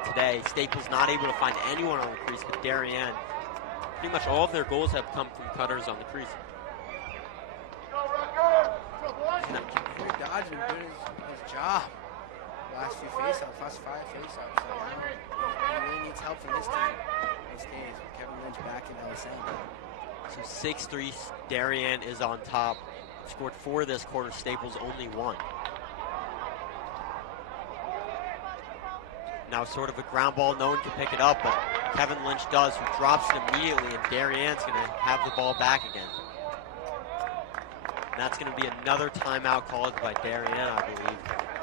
today. Staples not able to find anyone on the crease, but Darien, pretty much all of their goals have come from cutters on the crease. Corey Dodge been doing his job. Last few faceoffs, last 5 faceoffs. So he really needs help from this team these days. Kevin Lynch back in LSM. So 6-3, Darien is on top. Scored 4 this quarter, Staples only 1. Now sort of a ground ball, no one can pick it up, but Kevin Lynch does, who drops it immediately, and Darien's going to have the ball back again. And that's going to be another timeout called by Darien, I believe,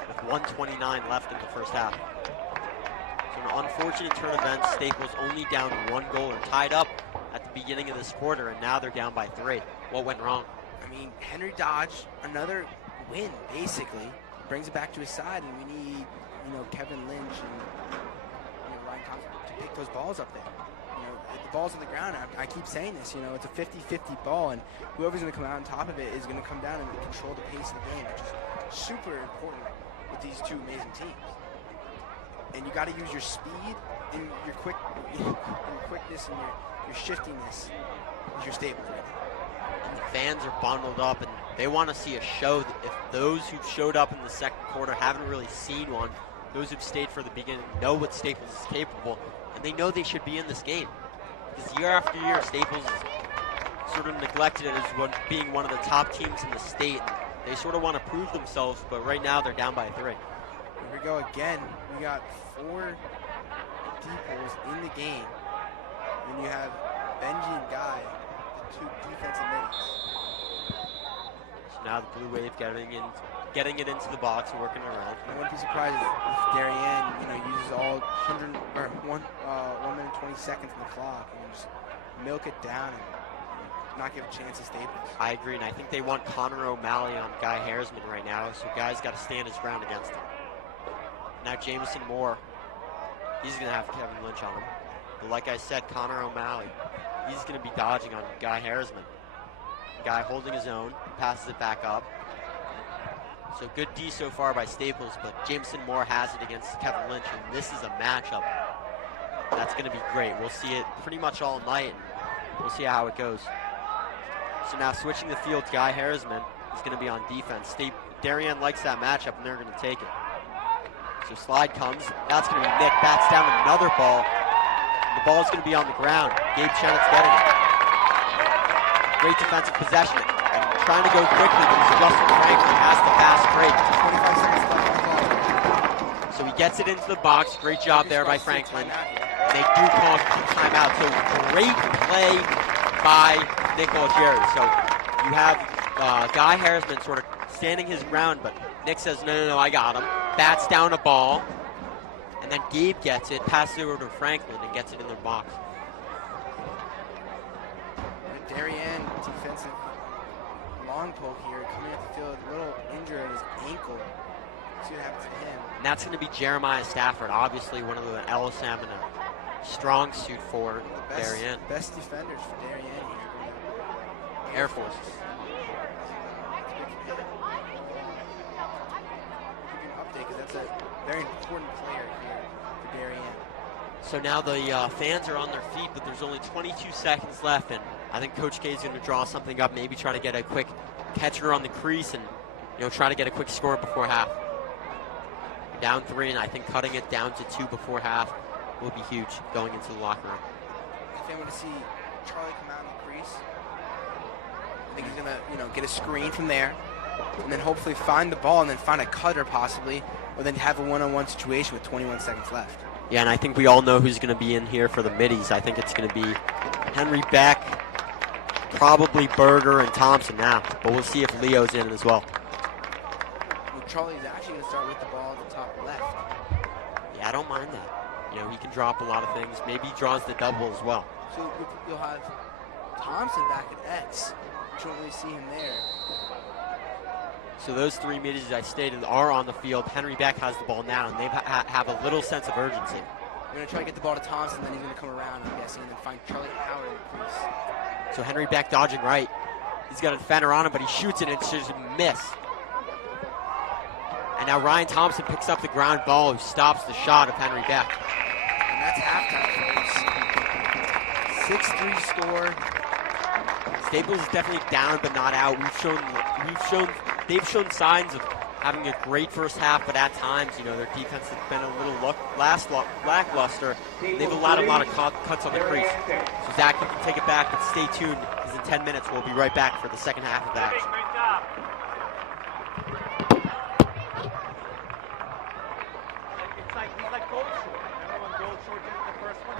with 1:29 left in the first half. So an unfortunate turn of events, Staples only down 1 goal or tied up at the beginning of this quarter, and now they're down by 3. What went wrong? I mean, Henry Dodge, another win, basically. Brings it back to his side, and we need, Kevin Lynch and, Ryan Thompson to pick those balls up there. The ball's on the ground. I keep saying this, it's a 50-50 ball, and whoever's going to come out on top of it is going to come down and control the pace of the game, which is super important with these 2 amazing teams. And you got to use your speed and your quickness and your shiftiness as your Staples right now. And the fans are bundled up, and they want to see a show. If those who showed up in the second quarter haven't really seen one, those who've stayed for the beginning know what Staples is capable, and they know they should be in this game. Because year after year, Staples is sort of neglected as being one of the top teams in the state. They sort of want to prove themselves, but right now they're down by 3. Here we go again. We got 4 deep holes in the game. And you have Benji and Guy, the 2 defensive mids. So now the Blue Wave getting it into the box and working around. I wouldn't be surprised if Darien, uses all 1 minute and 20 seconds on the clock and just milk it down and not give a chance to Staples. I agree, and I think they want Connor O'Malley on Guy Harrisman right now, so Guy's got to stand his ground against him. Now Jameson Moore, he's going to have Kevin Lynch on him. But like I said, Connor O'Malley, he's going to be dodging on Guy Harrisman. Guy holding his own, passes it back up. So good D so far by Staples, but Jameson Moore has it against Kevin Lynch, and this is a matchup that's going to be great. We'll see it pretty much all night, and we'll see how it goes. So now switching the field, Guy Harrisman is going to be on defense. Darien likes that matchup, and they're going to take it. So slide comes. That's going to be Nick. Bats down another ball. The ball is going to be on the ground. Gabe Chennett's getting it. Great defensive possession. And trying to go quickly because Justin Franklin has the fast break. 25 seconds left on the clock. So he gets it into the box. Great job there by Franklin. They do call a timeout. So great play by Nick Algieri. So you have Guy Harrisman sort of standing his ground, but Nick says, no, I got him. Bats down a ball. And then Gabe gets it, passes it over to Franklin, and gets it in their box. Darien, defensive long poke here, coming off the field, a little injured at his ankle. See what happens to him. And that's going to be Jeremiah Stafford, obviously one of the LSM and a strong suit for Darien. Best defenders for Darien here. Air Force. Keep an update because that's a very important player here for Darien. So now the fans are on their feet, but there's only 22 seconds left, and I think Coach K is going to draw something up, maybe try to get a quick catcher on the crease and try to get a quick score before half. Down 3, and I think cutting it down to 2 before half will be huge going into the locker room. I think I'm going to see Charlie come out in the crease. I think he's going to get a screen from there, and then hopefully find the ball and then find a cutter possibly, or then have a one-on-one situation with 21 seconds left. Yeah, and I think we all know who's going to be in here for the middies. I think it's going to be Henry Beck, probably Berger and Thompson now, but we'll see if Leo's in as well. Well, Charlie's actually going to start with the ball at the top left. Yeah, I don't mind that. He can drop a lot of things. Maybe he draws the double as well. So you'll have Thompson back at X. You don't really see him there. So those 3 middies I stated are on the field. Henry Beck has the ball now, and they have a little sense of urgency. We're going to try to get the ball to Thompson, then he's going to come around, I'm guessing, and then find Charlie Howard in the crease. So Henry Beck dodging right. He's got a defender on him, but he shoots it, and it's just a miss. And now Ryan Thompson picks up the ground ball, who stops the shot of Henry Beck. And that's halftime, folks. 6-3 score. Staples is definitely down, but not out. They've shown signs of having a great first half, but at times, their defense has been a little lackluster. They've allowed a lot of cuts on the crease. So Zach, you can take it back, but stay tuned, because in 10 minutes we'll be right back for the second half of that. He's like Gold Short. Remember when Gold Short did the first one?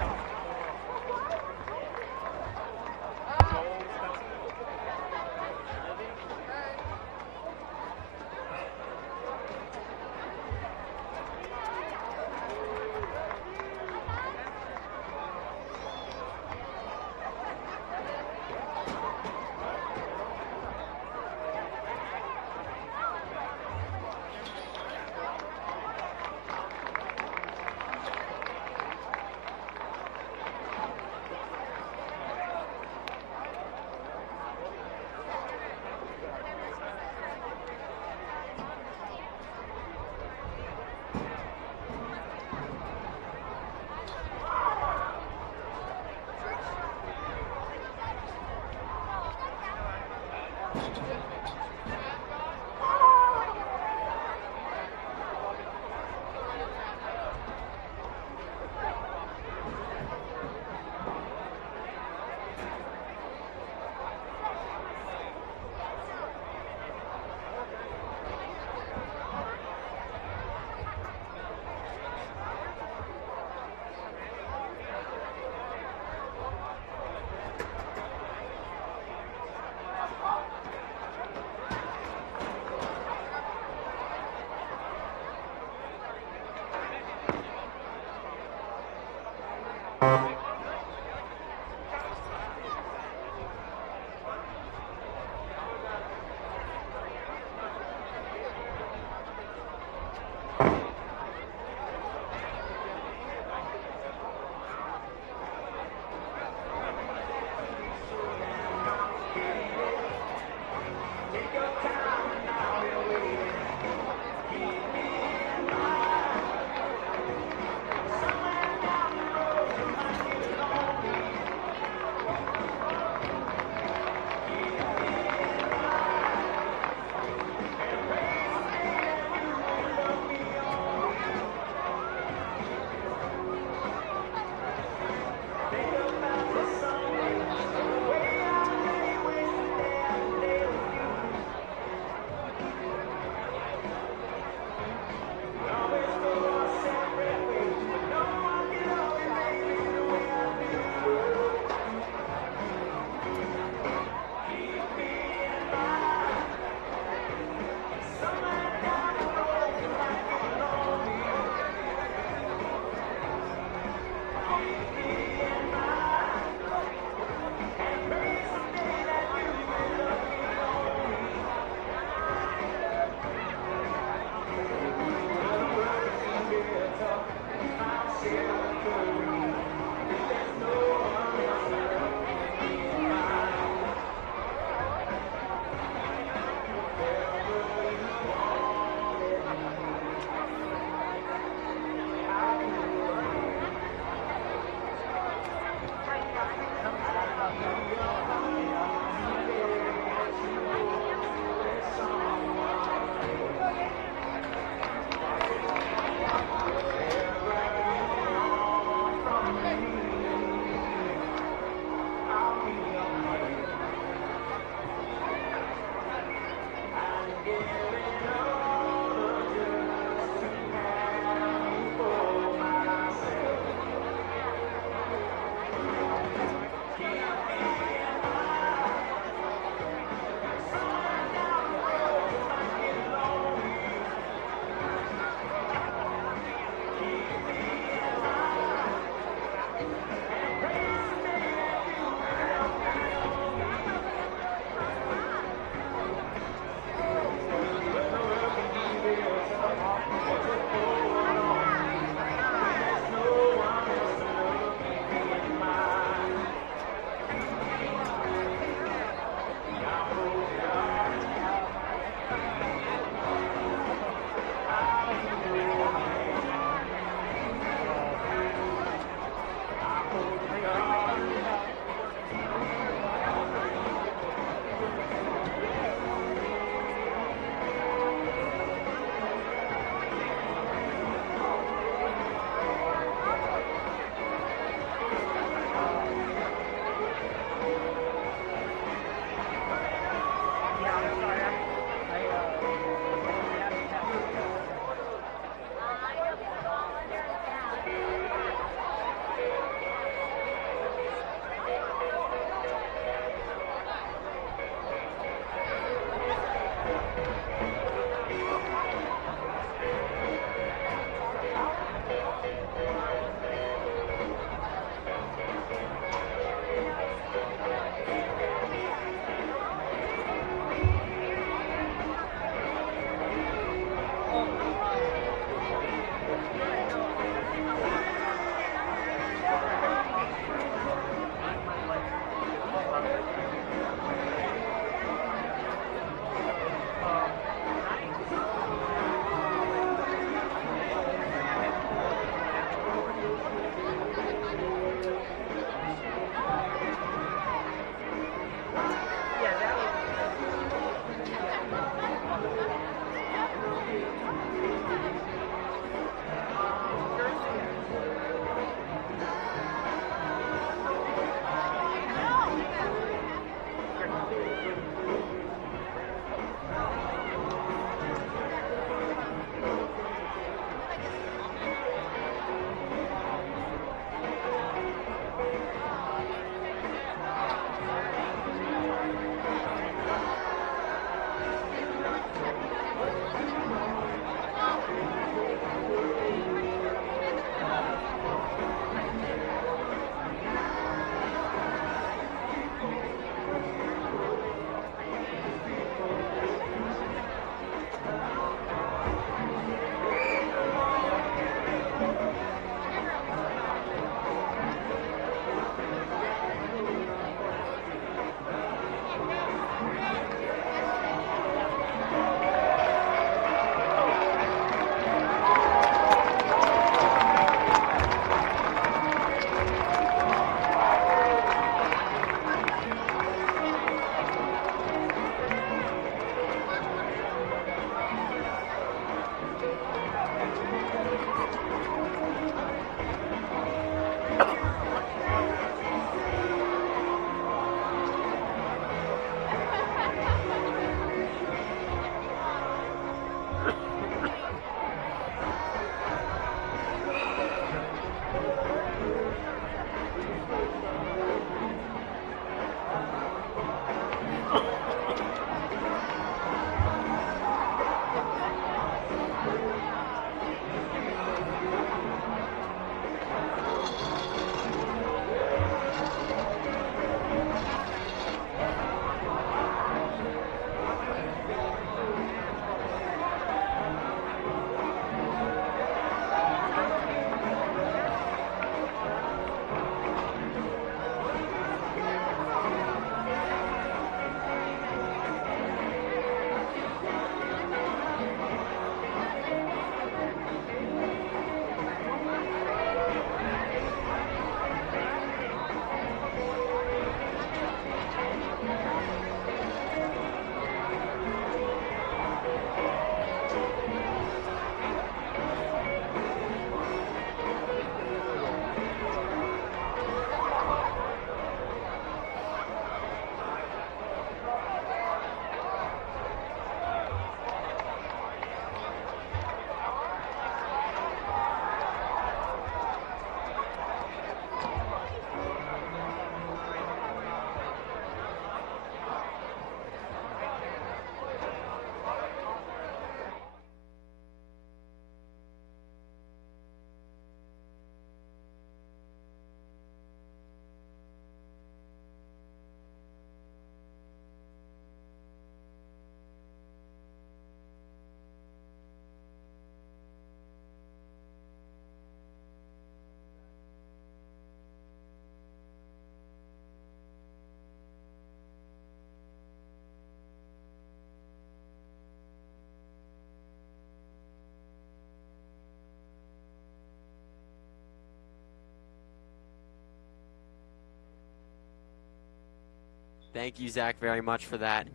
Thank you, Zach, very much for that.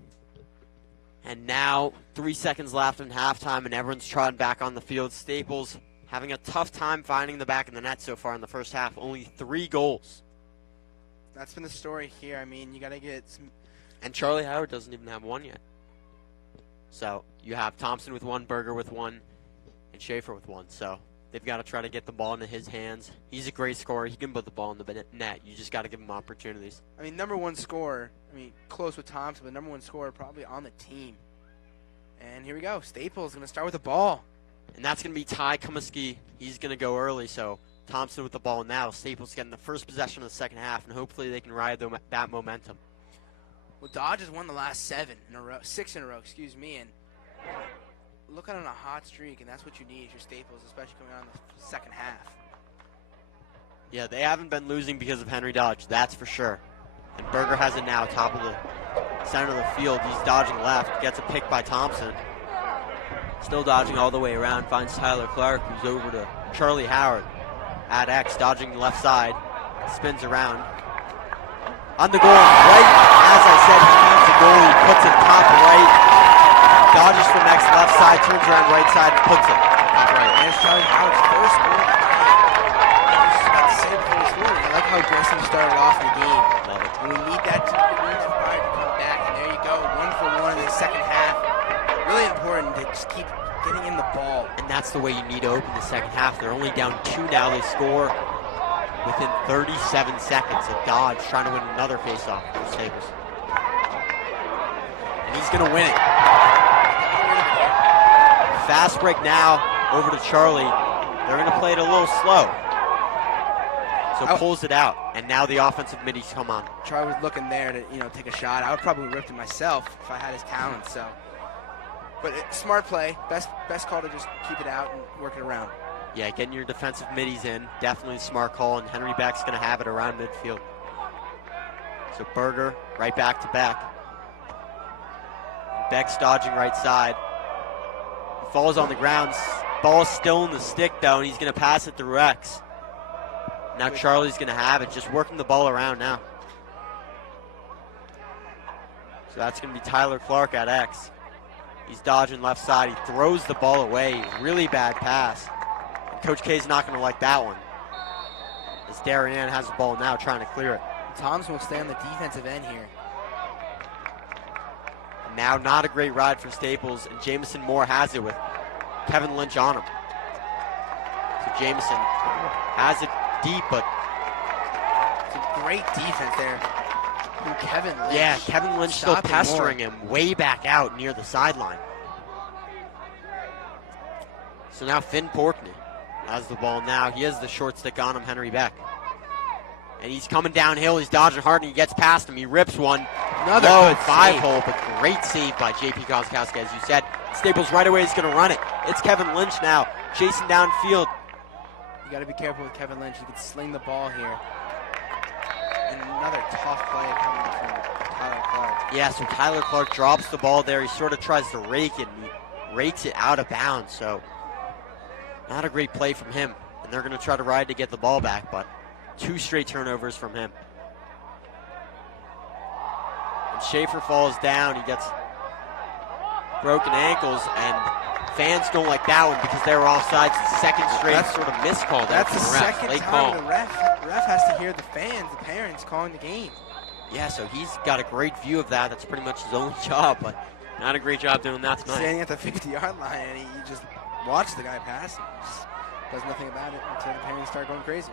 And now, 3 seconds left in halftime, and everyone's trotting back on the field. Staples having a tough time finding the back of the net so far in the first half. Only 3 goals. That's been the story here. I mean, you got to get some. And Charlie Howard doesn't even have one yet. So you have Thompson with 1, Berger with 1, and Schaefer with 1. So they've got to try to get the ball into his hands. He's a great scorer. He can put the ball in the net. You just got to give him opportunities. I mean, number 1 scorer. I mean, close with Thompson, but number 1 scorer probably on the team. And here we go. Staples going to start with the ball. And that's going to be Ty Comiskey. He's going to go early, so Thompson with the ball now. Staples getting the first possession of the second half, and hopefully they can ride that momentum. Well, Dodge has won the last 6 in a row, and looking on a hot streak, and that's what you need if you're Staples, especially coming on the second half. Yeah, they haven't been losing because of Henry Dodge, that's for sure. And Berger has it now, top of the center of the field. He's dodging left, gets a pick by Thompson. Still dodging all the way around, finds Tyler Clark, who's over to Charlie Howard at X, dodging left side, spins around. On the goal, right as I said, he finds the goal, he puts it top right, dodges from X left side, turns around right side, and puts it top right. There's Charlie Howard's first goal of the game. I was just about to say before he scored, I like how aggressive he started off the game. Love it. And we need that to fire to come back, and there you go, 1 for 1 in the second half. Really important to just keep getting in the ball. And that's the way you need to open the second half. They're only down 2 now. They score within 37 seconds. And Dodge trying to win another faceoff for Staples. And he's going to win it. Fast break now over to Charlie. They're going to play it a little slow. So pulls it out. And now the offensive middies come on. Charlie was looking there to take a shot. I would probably ripped it myself if I had his talent. So, but smart play. Best call to just keep it out and work it around. Yeah, getting your defensive middies in, definitely a smart call, and Henry Beck's going to have it around midfield. So Berger, right back to Beck. Beck's dodging right side. He falls on the ground. Ball's still in the stick, though, and he's going to pass it through X. Now Charlie's going to have it, just working the ball around now. So that's going to be Tyler Clark at X. He's dodging left side. He throws the ball away. Really bad pass. Coach K's not going to like that one. As Darien has the ball now, trying to clear it. Thompson will stay on the defensive end here. And now not a great ride for Staples, and Jamison Moore has it with Kevin Lynch on him. So Jamison has it deep, but it's a great defense there from Kevin Lynch. Yeah, Kevin Lynch still pestering him way back out near the sideline. So now Finn Porkney has the ball now. He has the short stick on him, Henry Beck. And he's coming downhill. He's dodging hard, and he gets past him. He rips one. Another low good 5-hole, but great save by J.P. Koskowski, as you said. Staples right away is going to run it. It's Kevin Lynch now, chasing downfield. You got to be careful with Kevin Lynch. He can sling the ball here. And another tough play coming from Tyler Clark. Yeah, so Tyler Clark drops the ball there. He sort of tries to rake it, and he rakes it out of bounds. So not a great play from him. And they're going to try to ride to get the ball back, but 2 straight turnovers from him. And Schaefer falls down. He gets broken ankles, and fans don't like that one because they were offsides. The second straight sort of missed call there. That's the second time the ref has to hear the fans, the parents, calling the game. Yeah, so he's got a great view of that. That's pretty much his only job, but not a great job doing that tonight. Standing at the 50-yard line, and he just watches the guy pass and just does nothing about it until the parents start going crazy.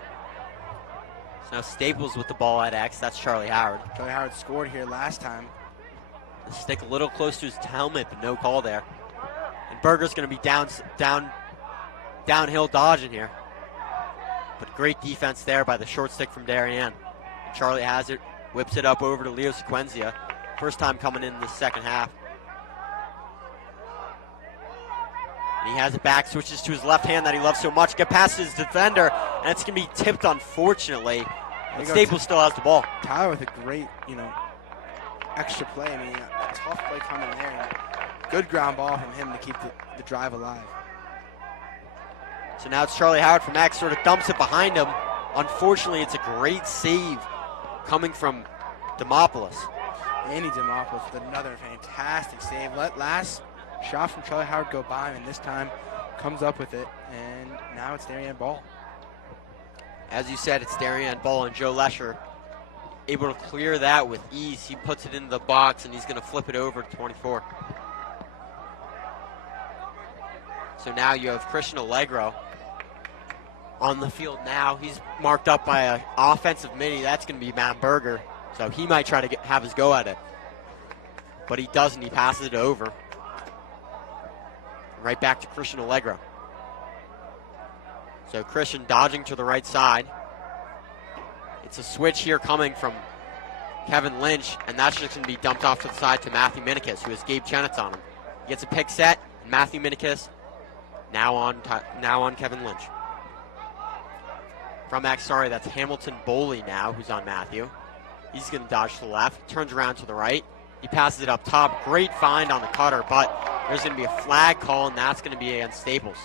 So now Staples with the ball at X. That's Charlie Howard. Charlie Howard scored here last time. The stick a little close to his helmet, but no call there. And Berger's going to be downhill dodging here. But great defense there by the short stick from Darien. And Charlie has it, whips it up over to Leo Sequenzia. First time coming in the second half. And he has it back, switches to his left hand that he loves so much. Get past his defender, and it's going to be tipped, unfortunately. And Staples still has the ball. Tyler with a great, extra play. I mean, a tough play coming there. Good ground ball from him to keep the drive alive. So now it's Charlie Howard from X, sort of dumps it behind him. Unfortunately, it's a great save coming from Demopoulos. Andy Demopoulos with another fantastic save. Let last shot from Charlie Howard go by, and this time comes up with it, and now it's Darien ball. As you said, it's Darien ball, and Joe Lesher able to clear that with ease. He puts it into the box, and he's going to flip it over to 24. So now you have Christian Allegro on the field now. He's marked up by an offensive midi. That's going to be Matt Berger. So he might try to have his go at it. But he doesn't. He passes it over. Right back to Christian Allegro. So Christian dodging to the right side. It's a switch here coming from Kevin Lynch, and that's just going to be dumped off to the side to Matthew Minikis, who has Gabe Chenitz on him. He gets a pick set, and Matthew Minikis now on Kevin Lynch. From X, sorry, that's Hamilton Boley now, who's on Matthew. He's going to dodge to the left, turns around to the right. He passes it up top. Great find on the cutter, but there's going to be a flag call, and that's going to be against Staples.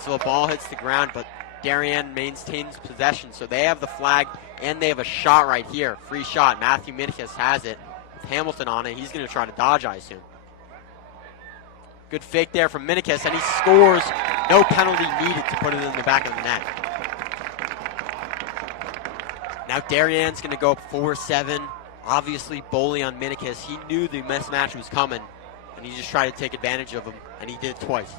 So the ball hits the ground, but Darien maintains possession. So they have the flag, and they have a shot right here. Free shot. Matthew Minikis has it. With Hamilton on it, he's going to try to dodge, I assume. Good fake there from Minikis, and he scores. No penalty needed to put it in the back of the net. Now Darien's going to go up 4-7. Obviously, Boley on Minikis. He knew the mismatch was coming, and he just tried to take advantage of him, and he did it twice.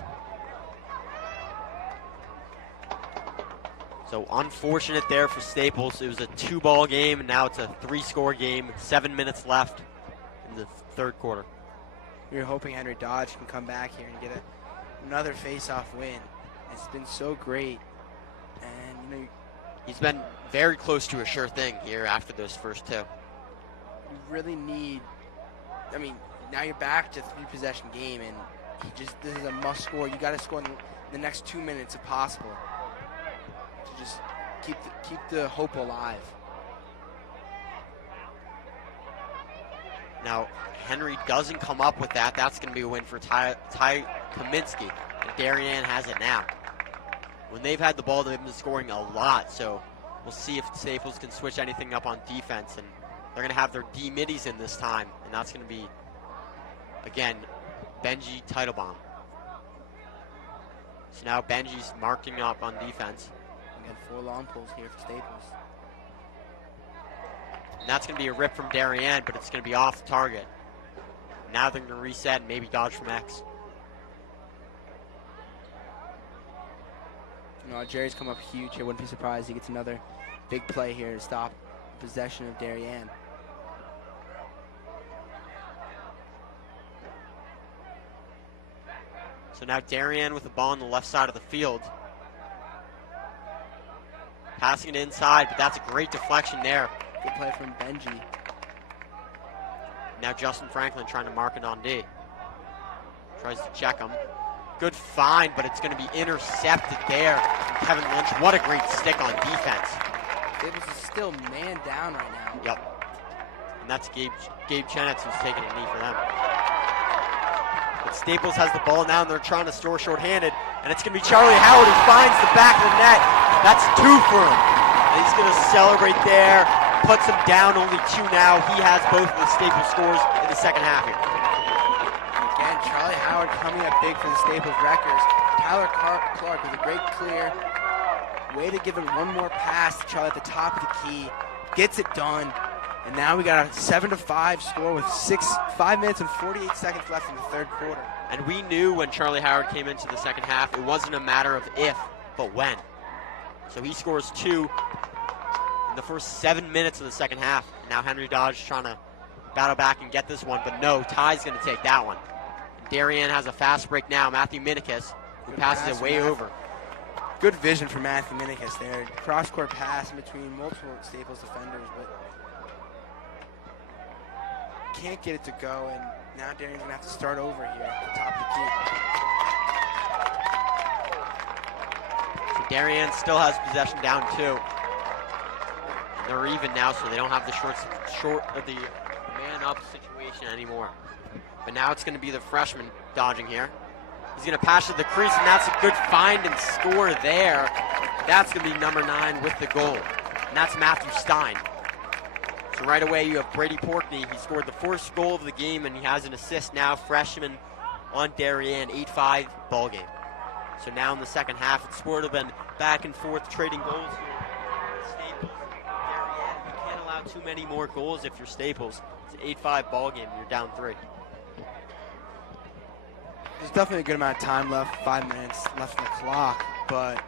So unfortunate there for Staples. It was a 2-ball game, and now it's a 3-score game. 7 minutes left in the third quarter. We were hoping Henry Dodge can come back here and get another face-off win. It's been so great, and he's been very close to a sure thing here after those first two. You really need. Now you're back to 3-possession game, and this is a must score. You got to score in the next 2 minutes if possible. Just keep the hope alive. Now, Henry doesn't come up with that. That's going to be a win for Ty Kaminsky. And Darien has it now. When they've had the ball, they've been scoring a lot. So we'll see if Staples can switch anything up on defense. And they're going to have their D-middies in this time. And that's going to be, again, Benji Teitelbaum. So now Benji's marking up on defense. Got 4 long pulls here for Staples. And that's going to be a rip from Darien, but it's going to be off the target. Now they're going to reset and maybe dodge from X. Jerry's come up huge here. Wouldn't be surprised he gets another big play here to stop possession of Darien. So now Darien with the ball on the left side of the field. Passing it inside, but that's a great deflection there. Good play from Benji. Now Justin Franklin trying to mark it on D. Tries to check him. Good find, but it's going to be intercepted there from Kevin Lynch. What a great stick on defense. Staples is still man down right now. Yep. And that's Gabe Chenitz who's taking a knee for them. But Staples has the ball now, and they're trying to score shorthanded. And it's going to be Charlie Howard who finds the back of the net. That's 2 for him. And he's going to celebrate there. Puts him down, only 2 now. He has both of the Staples scores in the second half here. Again, Charlie Howard coming up big for the Staples Wreckers. Tyler Clark with a great clear. Way to give him one more pass to Charlie at the top of the key. Gets it done. And now we got a 7-5 score with 5 minutes and 48 seconds left in the third quarter. And we knew when Charlie Howard came into the second half, it wasn't a matter of if, but when. So he scores 2 in the first 7 minutes of the second half. And now Henry Dodge trying to battle back and get this one, but no, Ty's going to take that one. And Darien has a fast break now. Matthew Minikis, who passes it way over. Good vision for Matthew Minikis there. Cross-court pass in between multiple Staples defenders, but can't get it to go, and now Darian's going to have to start over here at the top of the key. So Darien still has possession down 2. And they're even now, so they don't have the short of the man-up situation anymore. But now it's going to be the freshman dodging here. He's going to pass to the crease, and that's a good find and score there. That's going to be number 9 with the goal. And that's Matthew Stein. So So right away you have Brady Porkney. He scored the first goal of the game, and he has an assist now, freshman on Darien, 8-5 ball game. So now in the second half, it's sort of been back and forth trading goals here. Staples, Darien, you can't allow too many more goals if you're Staples. It's an 8-5 ball game, you're down 3. There's definitely a good amount of time left, 5 minutes left on the clock, but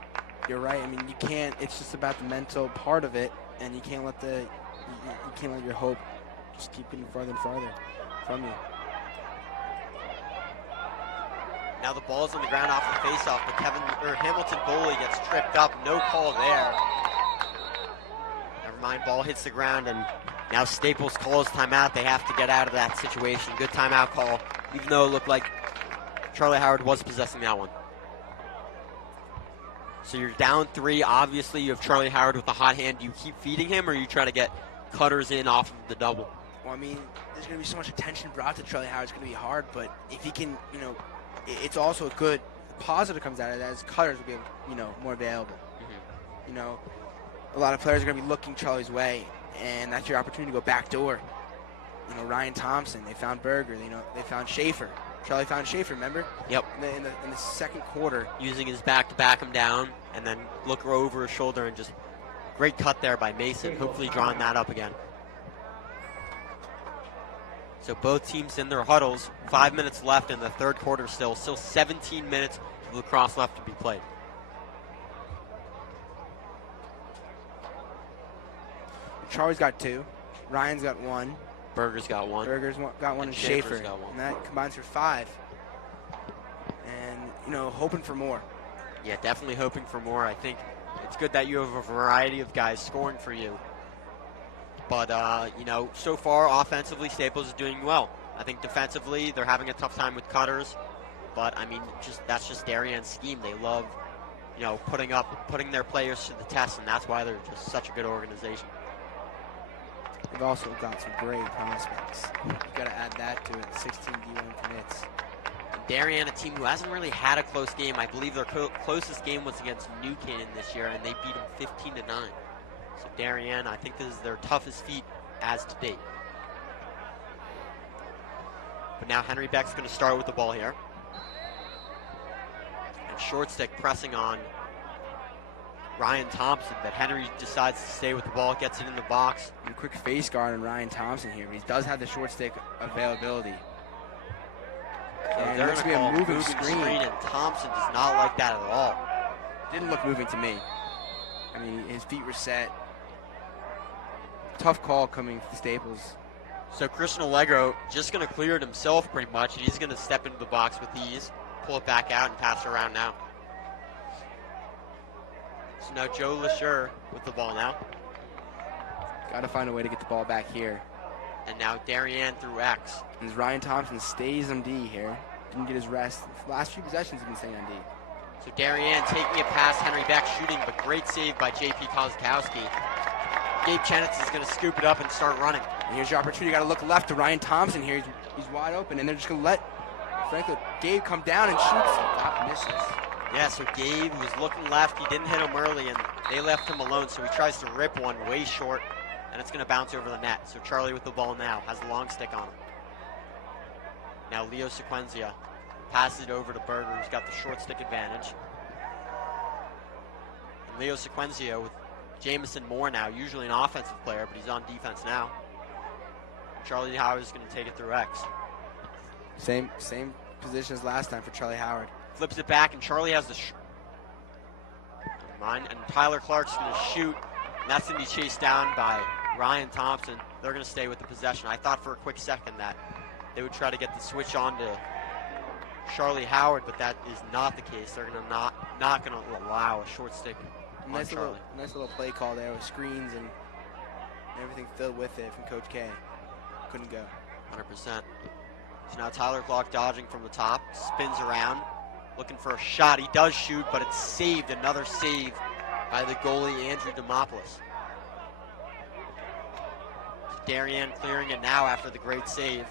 you're right. I mean, you can't. It's just about the mental part of it, and you can't let your hope just keep getting farther and farther from you. Now the ball's on the ground off the faceoff, but Hamilton goalie gets tripped up. No call there. Never mind, ball hits the ground, and now Staples calls timeout. They have to get out of that situation. Good timeout call, even though it looked like Charlie Howard was possessing that one. So you're down 3. Obviously, you have Charlie Howard with a hot hand. Do you keep feeding him, or you try to get cutters in off of the double? Well, I mean, there's going to be so much attention brought to Charlie Howard. It's going to be hard, but if he can, it's also a good positive comes out of that is cutters will be, more available. Mm-hmm. A lot of players are going to be looking Charlie's way, and that's your opportunity to go backdoor. Ryan Thompson, they found Berger, they found Schaefer. Charlie found Schaefer, remember? Yep. In the second quarter. Using his back to back him down, and then look over his shoulder, and just great cut there by Mason, hopefully drawing that up again. So both teams in their huddles, 5 minutes left in the third quarter still 17 minutes of lacrosse left to be played. Charlie's got 2. Ryan's got 1. Berger's got 1. Berger's got 1, and Schaefer. Got 1. And that combines for 5. And, hoping for more. Yeah, definitely hoping for more. I think it's good that you have a variety of guys scoring for you. But, so far, offensively, Staples is doing well. I think defensively, they're having a tough time with cutters. But, I mean, that's just Darian's scheme. They love, putting their players to the test, and that's why they're just such a good organization. They've also got some great prospects. You've got to add that to it, 16 D1 commits. Darien, a team who hasn't really had a close game. I believe their closest game was against New Canaan this year, and they beat them 15-9. So Darien, I think this is their toughest feat as to date. But now Henry Beck's going to start with the ball here. And short stick pressing on Ryan Thompson, but Henry decides to stay with the ball, gets it in the box. And a quick face guard on Ryan Thompson here, but he does have the short stick availability. And they're going to call a moving screen, and Thompson does not like that at all. Didn't look moving to me. I mean, his feet were set. Tough call coming to Staples. So Christian Allegro just going to clear it himself pretty much, and he's going to step into the box with ease, pull it back out, and pass it around now. So now Joe Lashur with the ball now. Got to find a way to get the ball back here. And now Darien through X. And Ryan Thompson stays on D here. Didn't get his rest. Last few possessions have been staying on D. So Darien taking it past Henry Beck, shooting, but great save by J.P. Kozakowski. Gabe Chenitz is going to scoop it up and start running. And here's your opportunity. You got to look left to Ryan Thompson here. He's wide open, and they're just going to let Gabe come down and shoots. That misses. Yeah, so Gabe was looking left. He didn't hit him early, and they left him alone. So he tries to rip one way short, and it's going to bounce over the net. So Charlie with the ball now has a long stick on him. Now Leo Sequenzia passes it over to Berger, who's got the short stick advantage. And Leo Sequenzia with Jamison Moore now, usually an offensive player, but he's on defense now. Charlie Howard is going to take it through X. Same position as last time for Charlie Howard. Flips it back, and Charlie has the and Tyler Clark's going to shoot, and that's going to be chased down by Ryan Thompson. They're going to stay with the possession. I thought for a quick second that they would try to get the switch on to Charlie Howard, but that is not the case. They're going to not going to allow a short stick on Charlie. Nice little play call there with screens and everything filled with it from Coach K. Couldn't go. 100%. So now Tyler Clark dodging from the top, spins around, looking for a shot. He does shoot, but it's saved. Another save by the goalie, Andrew Demopoulos. Darien clearing it now after the great save.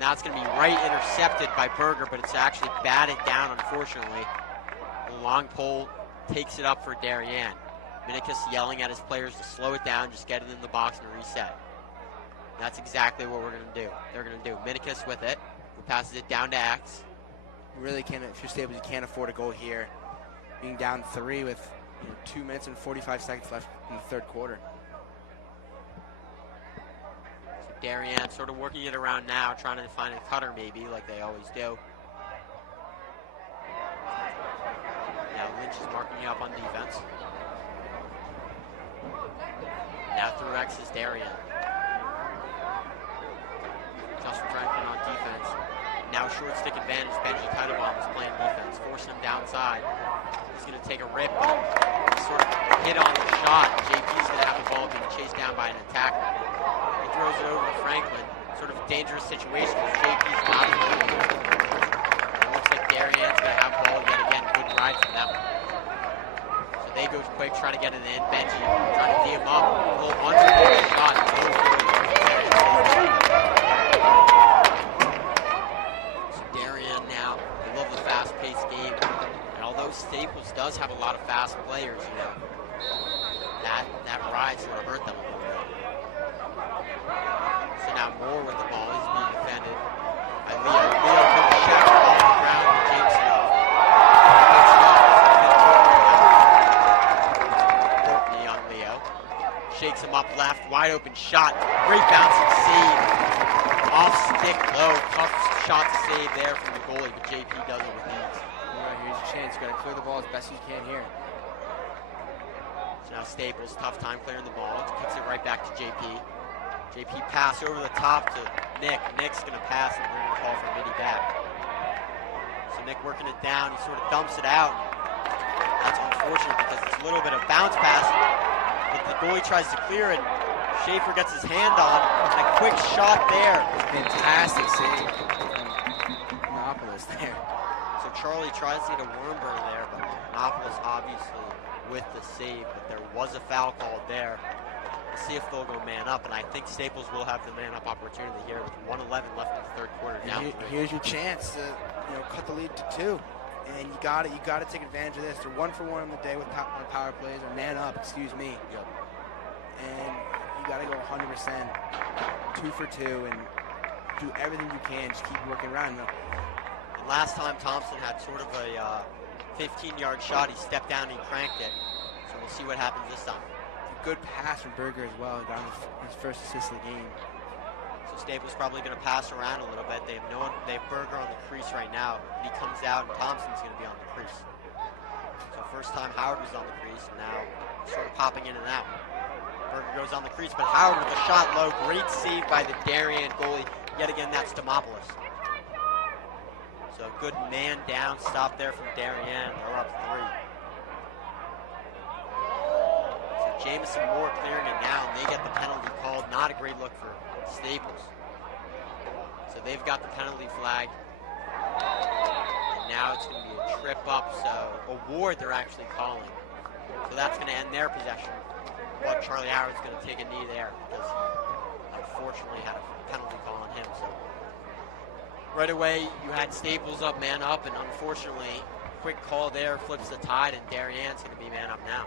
Now it's going to be right intercepted by Berger, but it's actually batted down, unfortunately. The long pole takes it up for Darien. Minicus yelling at his players to slow it down, just get it in the box and reset. That's exactly what we're going to do. They're going to do. Minicus with it, who passes it down to X. Really can't, if you're Staples, you can't afford to go here. Being down 3 with 2 minutes and 45 seconds left in the third quarter. So Darien sort of working it around now, trying to find a cutter maybe, like they always do. Now Lynch is marking you up on defense. Now through X is Darien. Justin Franklin on defense. Now short stick advantage. Benji Teitelbaum is playing defense, forcing him downside. He's going to take a rip, but he sort of hit on the shot. JP's going to have the ball being chased down by an attacker. He throws it over to Franklin. Sort of a dangerous situation because JP's not in the lead. It looks like Darian's going to have the ball yet again. Good ride from that one. So they go quick, try to get it in. Benji trying to tee him up. A little unfortunate shot. Staples does have a lot of fast players, that ride sort of hurt them a little bit. So now Moore with the ball, he's being defended by Leo. Leo put the shot off the ground with Jameson. Courtney on Leo. Shakes him up left, wide open shot. Great bouncing save. Off stick low, tough shot to save there from the goalie, but JP does it with ease. Here's your chance. You got to clear the ball as best as you can here. So now Staples, tough time clearing the ball. Kicks it right back to JP. JP pass over the top to Nick. Nick's going to pass and bring the call from Midi back. So Nick working it down. He sort of dumps it out. That's unfortunate because it's a little bit of bounce pass. But the goalie tries to clear it. Schaefer gets his hand on. And a quick shot there. Fantastic save from Monopolis there. So Charlie tries to get a worm burn there, but Monopolis obviously with the save, but there was a foul called there. We'll see if they'll go man up, and I think Staples will have the man up opportunity here with 1:11 left in the third quarter. Now here's your chance to cut the lead to 2, and you got to take advantage of this. They're 1 for 1 on the day with on power plays, or man up, excuse me. Yep. And you got to go 100%, 2 for 2, and do everything you can. Just keep working around. Last time Thompson had sort of a 15-yard shot. He stepped down and he cranked it. So we'll see what happens this time. A good pass from Berger as well. He got his first assist of the game. So Staples probably going to pass around a little bit. They have Berger on the crease right now. He comes out and Thompson's going to be on the crease. So first time Howard was on the crease, and now sort of popping in and out. Berger goes on the crease, but Howard with the shot low. Great save by the Darien goalie. Yet again, that's Demopoulos. So a good man down stop there from Darien. They're up 3. So Jamison Moore clearing it now, and they get the penalty called. Not a great look for Staples. So they've got the penalty flag. And now it's going to be a trip up. So a ward they're actually calling. So that's going to end their possession. But Charlie Howard's going to take a knee there because he unfortunately had a penalty call on him. So right away, you had Staples up, man up, and unfortunately, quick call there flips the tide, and Darian's going to be man up now.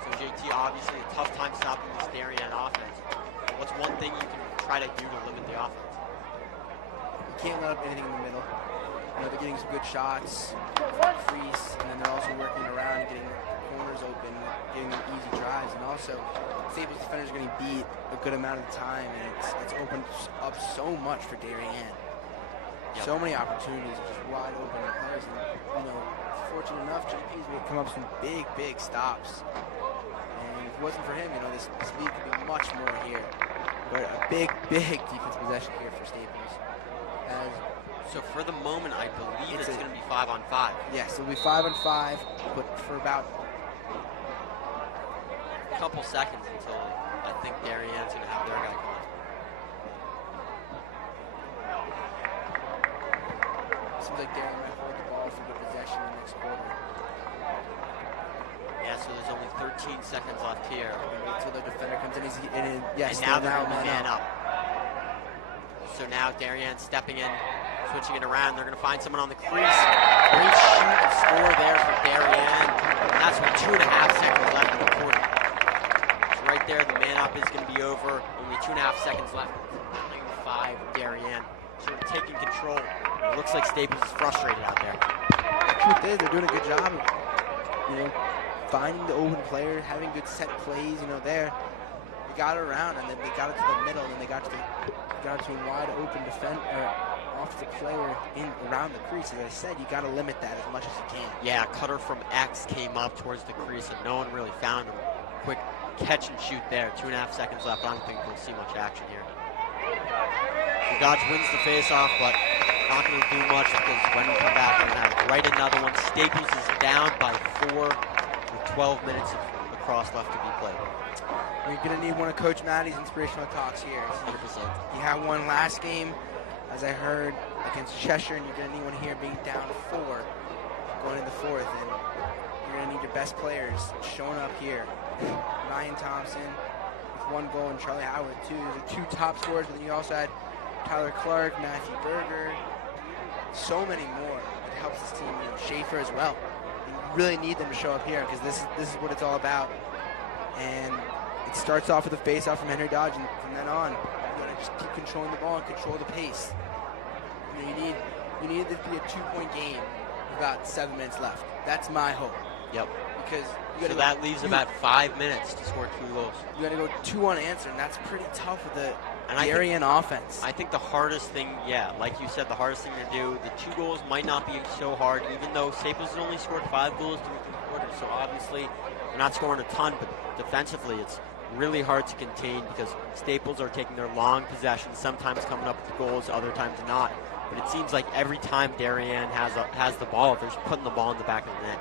So JT, obviously a tough time stopping this Darien offense. What's one thing you can try to do to limit the offense? You can't let up anything in the middle. They're getting some good shots, freeze, and then they're also working around, getting corners open, getting them easy drives, and also Staples defenders are getting beat a good amount of the time, and it's opened up so much for Darien. Yep. So many opportunities, just wide open players, and fortunate enough, JP's would come up with some big stops. And if it wasn't for him, this lead could be much more here. But a big defense possession here for Staples. So for the moment, I believe it's going to be 5-on-5. Yes, it'll be 5-on-5, but for about a couple seconds until I think Darien's going to have their guy going. Seems like Darien might hold the ball for good possession in the next quarter. Yeah, so there's only 13 seconds left here. Wait till the defender comes in. Yes, and now they're man up. So now Darian stepping in, switching it around. They're going to find someone on the crease. Great shoot and score there for Darien. And that's with 2.5 seconds left in the quarter. So right there, the man up is going to be over. Only 2.5 seconds left. 9-5, Darien. Sort of taking control. It looks like Staples is frustrated out there. The truth is, they're doing a good job of, finding the open player, having good set plays, there. They got it around, and then they got it to the middle, and they got to a wide open offensive player around the crease. As I said, you got to limit that as much as you can. Yeah, cutter from X came up towards the crease, and no one really found him. Quick catch and shoot there. 2.5 seconds left. I don't think we'll see much action here. So Dodge wins the face-off, but not going to do much because when we come back, we're going to have right another one. Staples is down by 4 with 12 minutes of lacrosse left to be played. You're going to need one of Coach Matty's inspirational talks here. 100%. You had one last game, as I heard, against Cheshire, and you're going to need one here being down 4 going in the 4th. And you're going to need your best players showing up here. Ryan Thompson with 1 goal and Charlie Howard with 2. Those are 2 top scorers, but then you also had Tyler Clark, Matthew Berger, so many more. It helps this team, Schaefer as well. You really need them to show up here because this is what it's all about. And it starts off with a face-off from Henry Dodge, and from then on, you got to just keep controlling the ball and control the pace. You need it to be a 2-point game with about 7 minutes left. That's my hope. Yep. Because so that leaves about 5 minutes to score 2 goals. You got to go 2 unanswered, and that's pretty tough with the Darien offense. I think the hardest thing, like you said, the hardest thing to do, the 2 goals might not be so hard, even though Staples has only scored 5 goals through 3 quarters. So obviously, they're not scoring a ton, but defensively, it's really hard to contain because Staples are taking their long possessions, sometimes coming up with goals, other times not. But it seems like every time Darien has the ball, they're just putting the ball in the back of the net.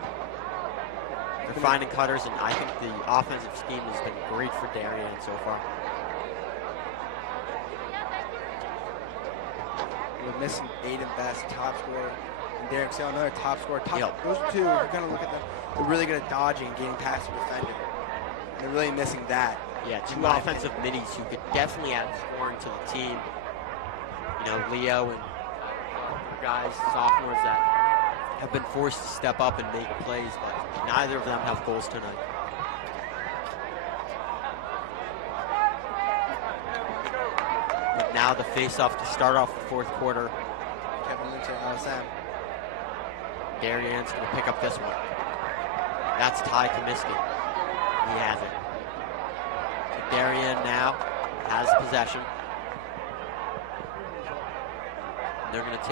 They're finding cutters, and I think the offensive scheme has been great for Darien so far. We're missing Aiden Best, top scorer, and Derek Sale, another top scorer. Yep. Those 2, we're going to look at them. They're really good at dodging and getting past the defender. And they're really missing that. Yeah, 2 offensive middies who could definitely add scoring to the team. Leo and guys, sophomores that have been forced to step up and make plays, but neither of them have goals tonight. But now the face-off to start off the 4th quarter. Kevin Lynch at LSM. Darian's going to pick up this one. That's Ty Comiskey. He has it. So Darien now has possession. And they're going to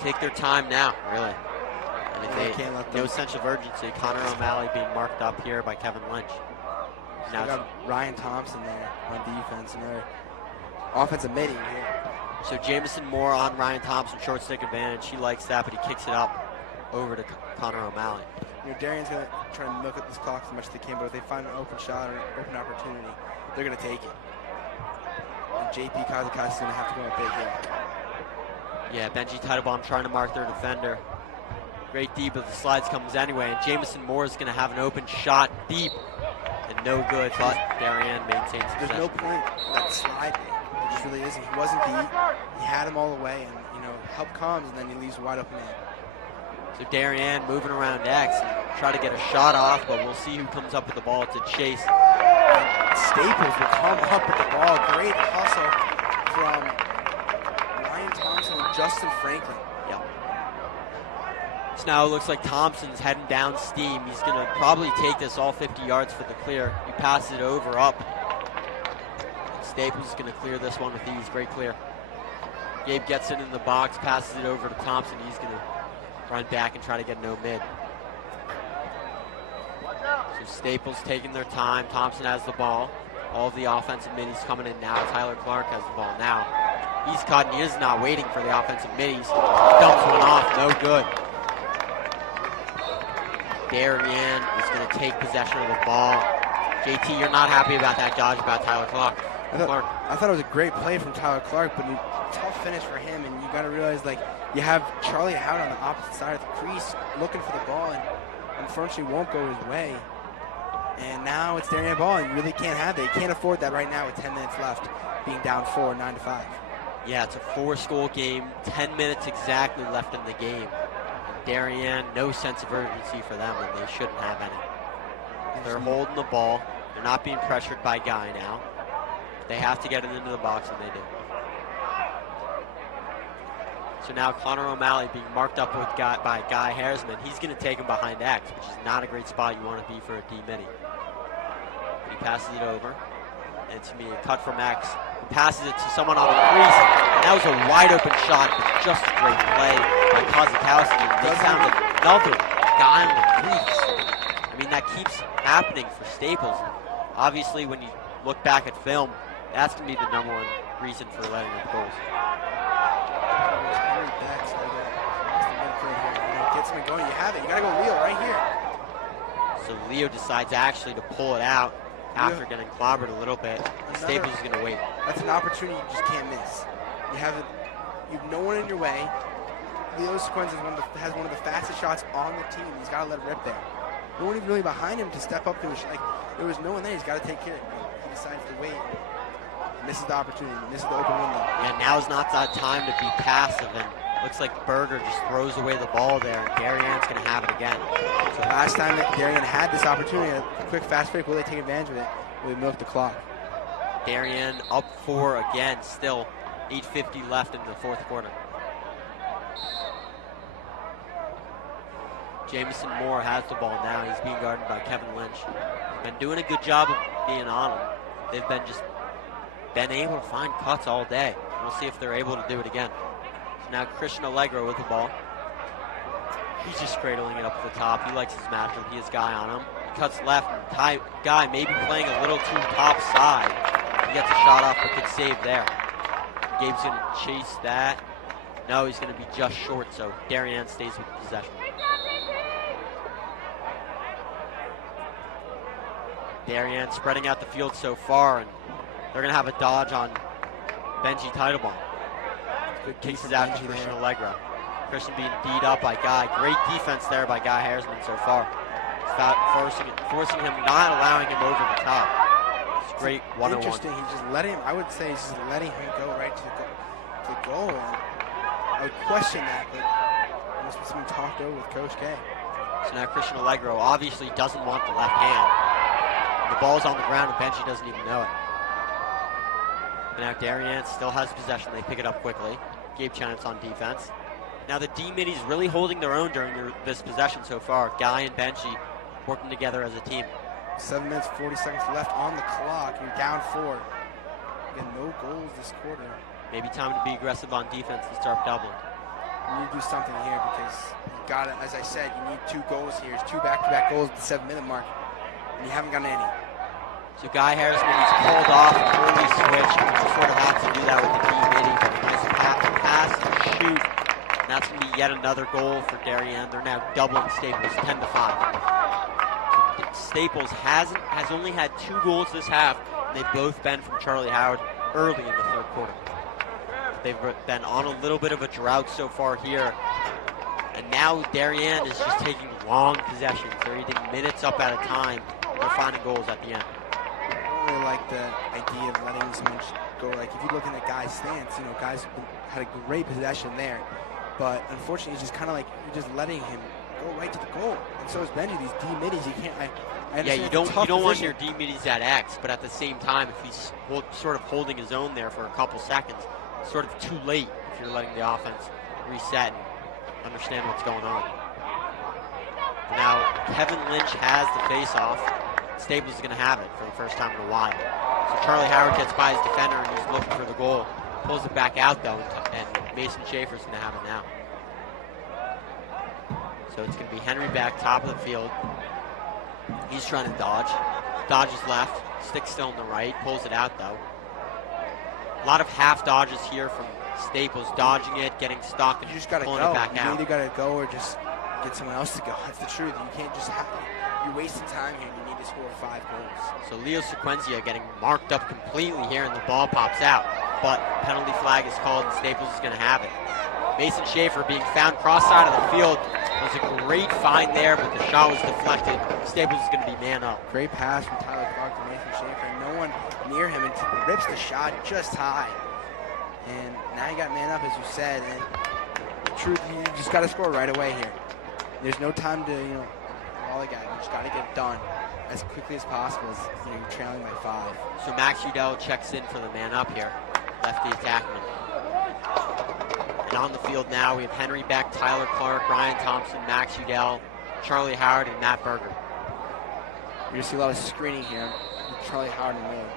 take their time now, really. And no sense of urgency. Connor O'Malley being marked up here by Kevin Lynch. Now got Ryan Thompson there on defense, another offensive midi here. So Jamison Moore on Ryan Thompson, short stick advantage. He likes that, but he kicks it up over to Connor O'Malley. Darian's going to try to milk up this clock as much as they can, but if they find an open shot or an open opportunity, they're going to take it. And JP Kazakasi is going to have to go a big hit. Yeah, Benji Teitelbaum trying to mark their defender. Great deep, but the slides comes anyway, and Jamison Moore is going to have an open shot deep, and no good, but Darien maintains possession. There's no point in that slide there. There just really isn't. He wasn't beat. He had him all the way, and, help comes, and then he leaves wide open in. So Darien moving around X, try to get a shot off, but we'll see who comes up with the ball to chase. And Staples will come up with the ball. Great hustle from Ryan Thompson and Justin Franklin. Yep. So now it looks like Thompson's heading down steam. He's going to probably take this all 50 yards for the clear. He passes it over up. Staples is going to clear this one with ease. Great clear. Gabe gets it in the box, passes it over to Thompson. He's going to run back and try to get no mid. So Staples taking their time. Thompson has the ball. All of the offensive middies coming in now. Tyler Clark has the ball now. He's caught and he is not waiting for the offensive middies. Dumps one off, no good. Darien is going to take possession of the ball. JT, you're not happy about that dodge about Tyler Clark. I thought it was a great play from Tyler Clark, but a tough finish for him, and you got to realize, you have Charlie Howard on the opposite side of the crease looking for the ball, and unfortunately won't go his way. And now it's Darien ball, and you really can't have that. You can't afford that right now with 10 minutes left, being down 4, 9-5. Yeah, it's a 4-score game, 10 minutes exactly left in the game. Darien, no sense of urgency for them, and they shouldn't have any. They're holding the ball. They're not being pressured by Guy now. They have to get it into the box, and they do. So now Connor O'Malley being marked up with by Guy Harrisman. He's going to take him behind X, which is not a great spot you want to be for a D-midi. But he passes it over. And it's going to be a cut from X. He passes it to someone on the crease. And that was a wide open shot, but just a great play by Kozakowski. They found another guy on the crease. I mean, that keeps happening for Staples. Obviously, when you look back at film, that's going to be the #1 reason for letting up goals. Gets him going. You have it. You got to go Leo right here. So Leo decides actually to pull it out after getting clobbered a little bit. Staples is going to wait. That's an opportunity you just can't miss. You have no one in your way. Leo Sequenza has one of the fastest shots on the team. He's got to let it rip there. No one even really behind him to step up to the shot. There was no one there. He's got to take care of it. He decides to wait. Misses the opportunity. Misses the open window. Yeah, now's not that time to be passive, and looks like Berger just throws away the ball there, and Darian's going to have it again. So last time that Darien had this opportunity, a quick fast break, will they take advantage of it? Will they milk the clock? Darien up 4 again, still 8:50 left in the 4th quarter. Jamison Moore has the ball now. He's being guarded by Kevin Lynch. Been doing a good job of being on him. They've been able to find cuts all day. We'll see if they're able to do it again. So now Christian Allegro with the ball. He's just cradling it up at the top. He likes his matchup. He has Guy on him. He cuts left. And Guy maybe playing a little too top side. He gets a shot off, but good save there. Gabe's going to chase that. No, he's going to be just short, so Darien stays with possession. Darien spreading out the field so far, and they're going to have a dodge on Benji Teitelbaum. Good kicks it out to Christian Allegro. Christian being beat up by Guy. Great defense there by Guy Harrisman so far. Forcing him, not allowing him over the top. It's great one-on-one. Interesting. He's just letting him, I would say he's just letting him go right to the goal. And I would question that, but there must be something talked over with Coach K. So now Christian Allegro obviously doesn't want the left hand. The ball's on the ground and Benji doesn't even know it. And now Darien still has possession. They pick it up quickly. Gabe Chance on defense. Now the D-middies really holding their own during this possession so far. Guy and Benji working together as a team. 7 minutes, 40 seconds left on the clock. You're down 4. Again, no goals this quarter. Maybe time to be aggressive on defense and start doubling. You need to do something here because you got it. As I said, you need 2 goals here. It's 2 back-to-back goals at the 7-minute mark, and you haven't gotten any. So Guy Harrisman, he's called off an early switch. You sort of have to do that with the D-middy. Nice pass and shoot. And that's going to be yet another goal for Darien. They're now doubling Staples 10-5. So Staples has only had 2 goals this half, and they've both been from Charlie Howard early in the 3rd quarter. They've been on a little bit of a drought so far here. And now Darien is just taking long possessions. They're eating minutes up at a time. They're finding goals at the end. I really like the idea of letting someone go. Like if you look at Guy's stance, Guy's had a great possession there, but unfortunately, it's just kind of like you're just letting him go right to the goal. And so is Benji. These D middies, you can't. Yeah, you don't want your D middies at X, but at the same time, if he's sort of holding his own there for a couple seconds, it's sort of too late if you're letting the offense reset and understand what's going on. Now Kevin Lynch has the face-off. Staples is going to have it for the first time in a while. So Charlie Howard gets by his defender and he's looking for the goal. Pulls it back out though, and Mason Schaefer's going to have it now. So it's going to be Henry back, top of the field. He's trying to dodge. Dodges left, sticks still on the right, pulls it out though. A lot of half dodges here from Staples, dodging it, getting stuck, and you just gotta pulling go. it back out. You either got to go or just get someone else to go. That's the truth. You can't just you're wasting time here. You need to score 5 goals. So Leo Sequencia getting marked up completely here, and the ball pops out. But penalty flag is called, and Staples is going to have it. Mason Schaefer being found cross side of the field. It was a great find there, but the shot was deflected. Staples is going to be man up. Great pass from Tyler Clark to Mason Schaefer. No one near him, and rips the shot just high. And now you got man up, as you said. And the truth, you just got to score right away here. There's no time to, lollygag. You just got to get it done as quickly as possible. As, you're trailing by 5. So Max Udell checks in for the man up here, lefty attackman. And on the field now, we have Henry Beck, Tyler Clark, Ryan Thompson, Max Udell, Charlie Howard, and Matt Berger. You're going to see a lot of screening here with Charlie Howard in the middle.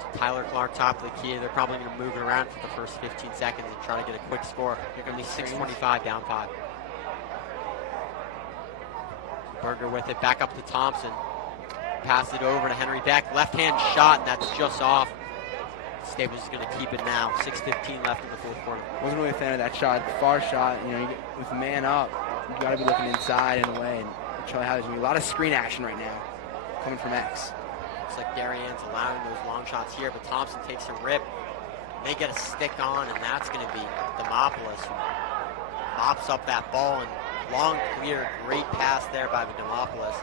So Tyler Clark, top of the key. They're probably going to move it around for the first 15 seconds and try to get a quick score. They're going to be 6:25 down 5. Berger with it, back up to Thompson. Pass it over to Henry Beck. Left-hand shot, and that's just off. Staples is going to keep it now. 6:15 left in the fourth quarter. Wasn't really a fan of that shot. Far shot. With a man up, you got to be looking inside and away. And Charlie Howard's doing a lot of screen action right now, coming from X. Looks like Darian's allowing those long shots here, but Thompson takes a rip. They get a stick on, and that's going to be Demopoulos, who mops up that ball and long, clear, great pass there by Demopoulos.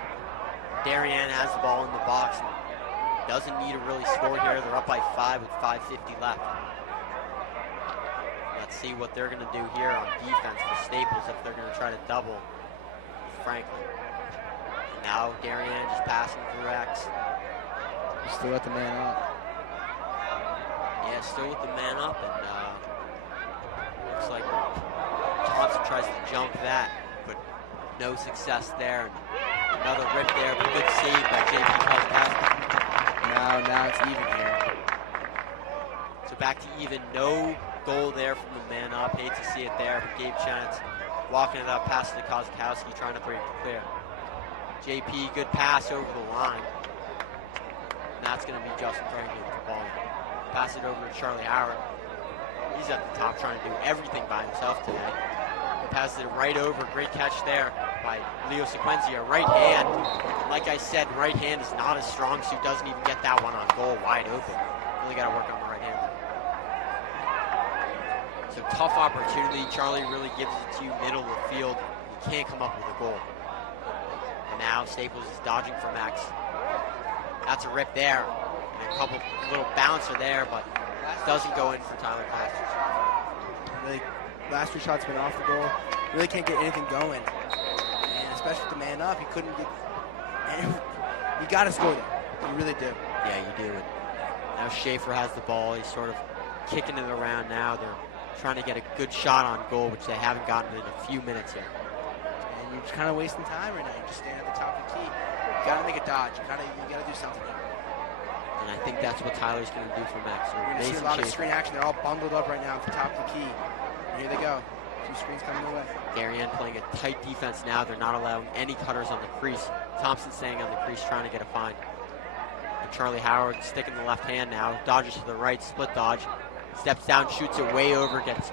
Darien has the ball in the box and doesn't need to really score here. They're up by 5 with 5:50 left. Let's see what they're going to do here on defense for Staples if they're going to try to double Franklin. And now Darien just passing through X. Still got the man up. Yeah, still with the man up, and looks like Thompson tries to jump that, but no success there. And another rip there, but good save by JP Kozakowski. Now it's even here. So back to even. No goal there from the man up. Hate to see it there, but Gabe Chance walking it up, passing to Kozakowski, trying to break the clear. JP, good pass over the line. And that's going to be Justin Franklin with the ball. Pass it over to Charlie Howard. He's at the top trying to do everything by himself today. He passes it right over. Great catch there by Leo Sequenzia. Right hand. Like I said, right hand is not as strong suit. Doesn't even get that one on goal wide open. Really got to work on the right hand there. So tough opportunity. Charlie really gives it to you middle of the field. You can't come up with a goal. And now Staples is dodging for Max. That's a rip there. And a couple little bouncer there, but doesn't go in for Tyler Clasters. Really, last 3 shots been off the goal. Really can't get anything going. And especially with the man up, he couldn't get. And you got to score there. You really do. Yeah, you do. And now Schaefer has the ball. He's sort of kicking it around now. They're trying to get a good shot on goal, which they haven't gotten in a few minutes yet. And you're just kind of wasting time right now. You're just standing at the top of the key. You got to make a dodge. You got to do something here. And I think that's what Tyler's going to do for Max. You're going to see a lot of screen action. They're all bundled up right now at the top of the key. And here they go. 2 screens coming their way. Darien playing a tight defense now. They're not allowing any cutters on the crease. Thompson staying on the crease, trying to get a find. And Charlie Howard sticking the left hand now. Dodges to the right, split dodge. Steps down, shoots it way over, gets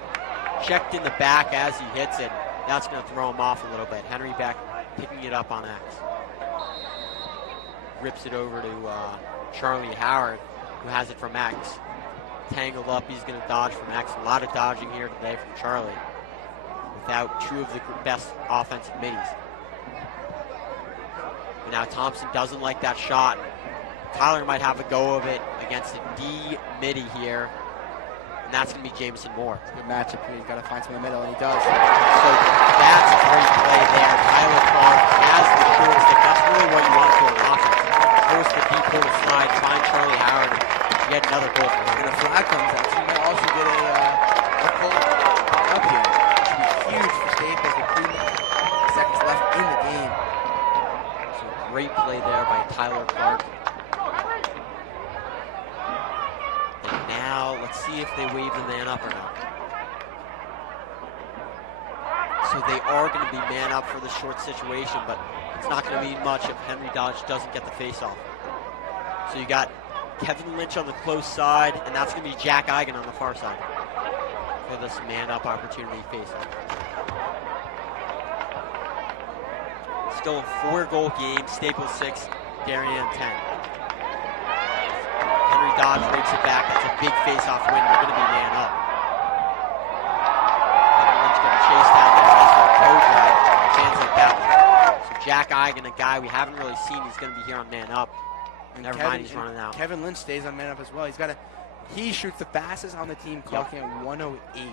checked in the back as he hits it. That's going to throw him off a little bit. Henry Beck picking it up on X. Rips it over to Charlie Howard, who has it from X. Tangled up, he's going to dodge from X. A lot of dodging here today from Charlie, without 2 of the best offensive middies. But now Thompson doesn't like that shot. Tyler might have a go of it against a D midi here, and that's going to be Jameson Moore. Good matchup here. He's got to find some in the middle, and he does. So that's a great play there. Tyler Clark has the short stick. That's really what you want to do in offense. Force the deep pull to slide, find Charlie Howard, and get another goal for him. And a flag comes out, so you might also get a pull up here. It should be huge for Staples with 3 seconds left in the game. So great play there by Tyler Clark. And now let's see if they wave the man up or not. So they are going to be man up for the short situation, but it's not going to mean much if Henry Dodge doesn't get the face-off. So you got Kevin Lynch on the close side, and that's going to be Jack Eigen on the far side for this man-up opportunity face-off. Still a 4-goal game, Staples 6, Darien 10. Henry Dodge rakes it back. That's a big face-off win. They're going to be man up. Kevin Lynch going to chase down there. That's for a toe drag. Chance like that one. So Jack Eigen, a guy we haven't really seen, he's going to be here on man up. And Never mind, he's running out. Kevin Lynch stays on man up as well. He's got to He shoots the fastest on the team, clocking at 108.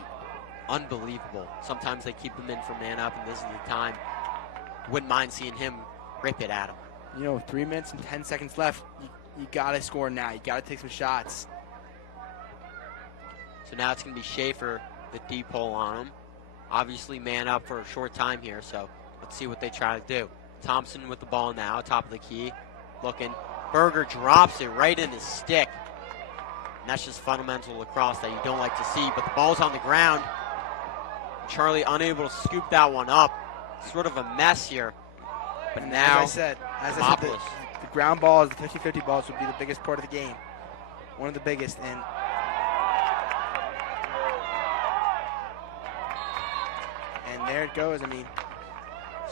Unbelievable. Sometimes they keep him in for man up, and this is the time. Wouldn't mind seeing him rip it at him. You know, 3 minutes and 10 seconds left. You got to score now. You got to take some shots. So now it's going to be Schaefer, the deep hole on him. Obviously man up for a short time here, so let's see what they try to do. Thompson with the ball now, top of the key. Looking. Berger drops it right in his stick. And that's just fundamental lacrosse that you don't like to see. But the ball's on the ground. Charlie unable to scoop that one up. Sort of a mess here. But And now, as I said, Demopoulos. the ground balls, the 50-50 balls would be the biggest part of the game. One of the biggest. And there it goes. I mean,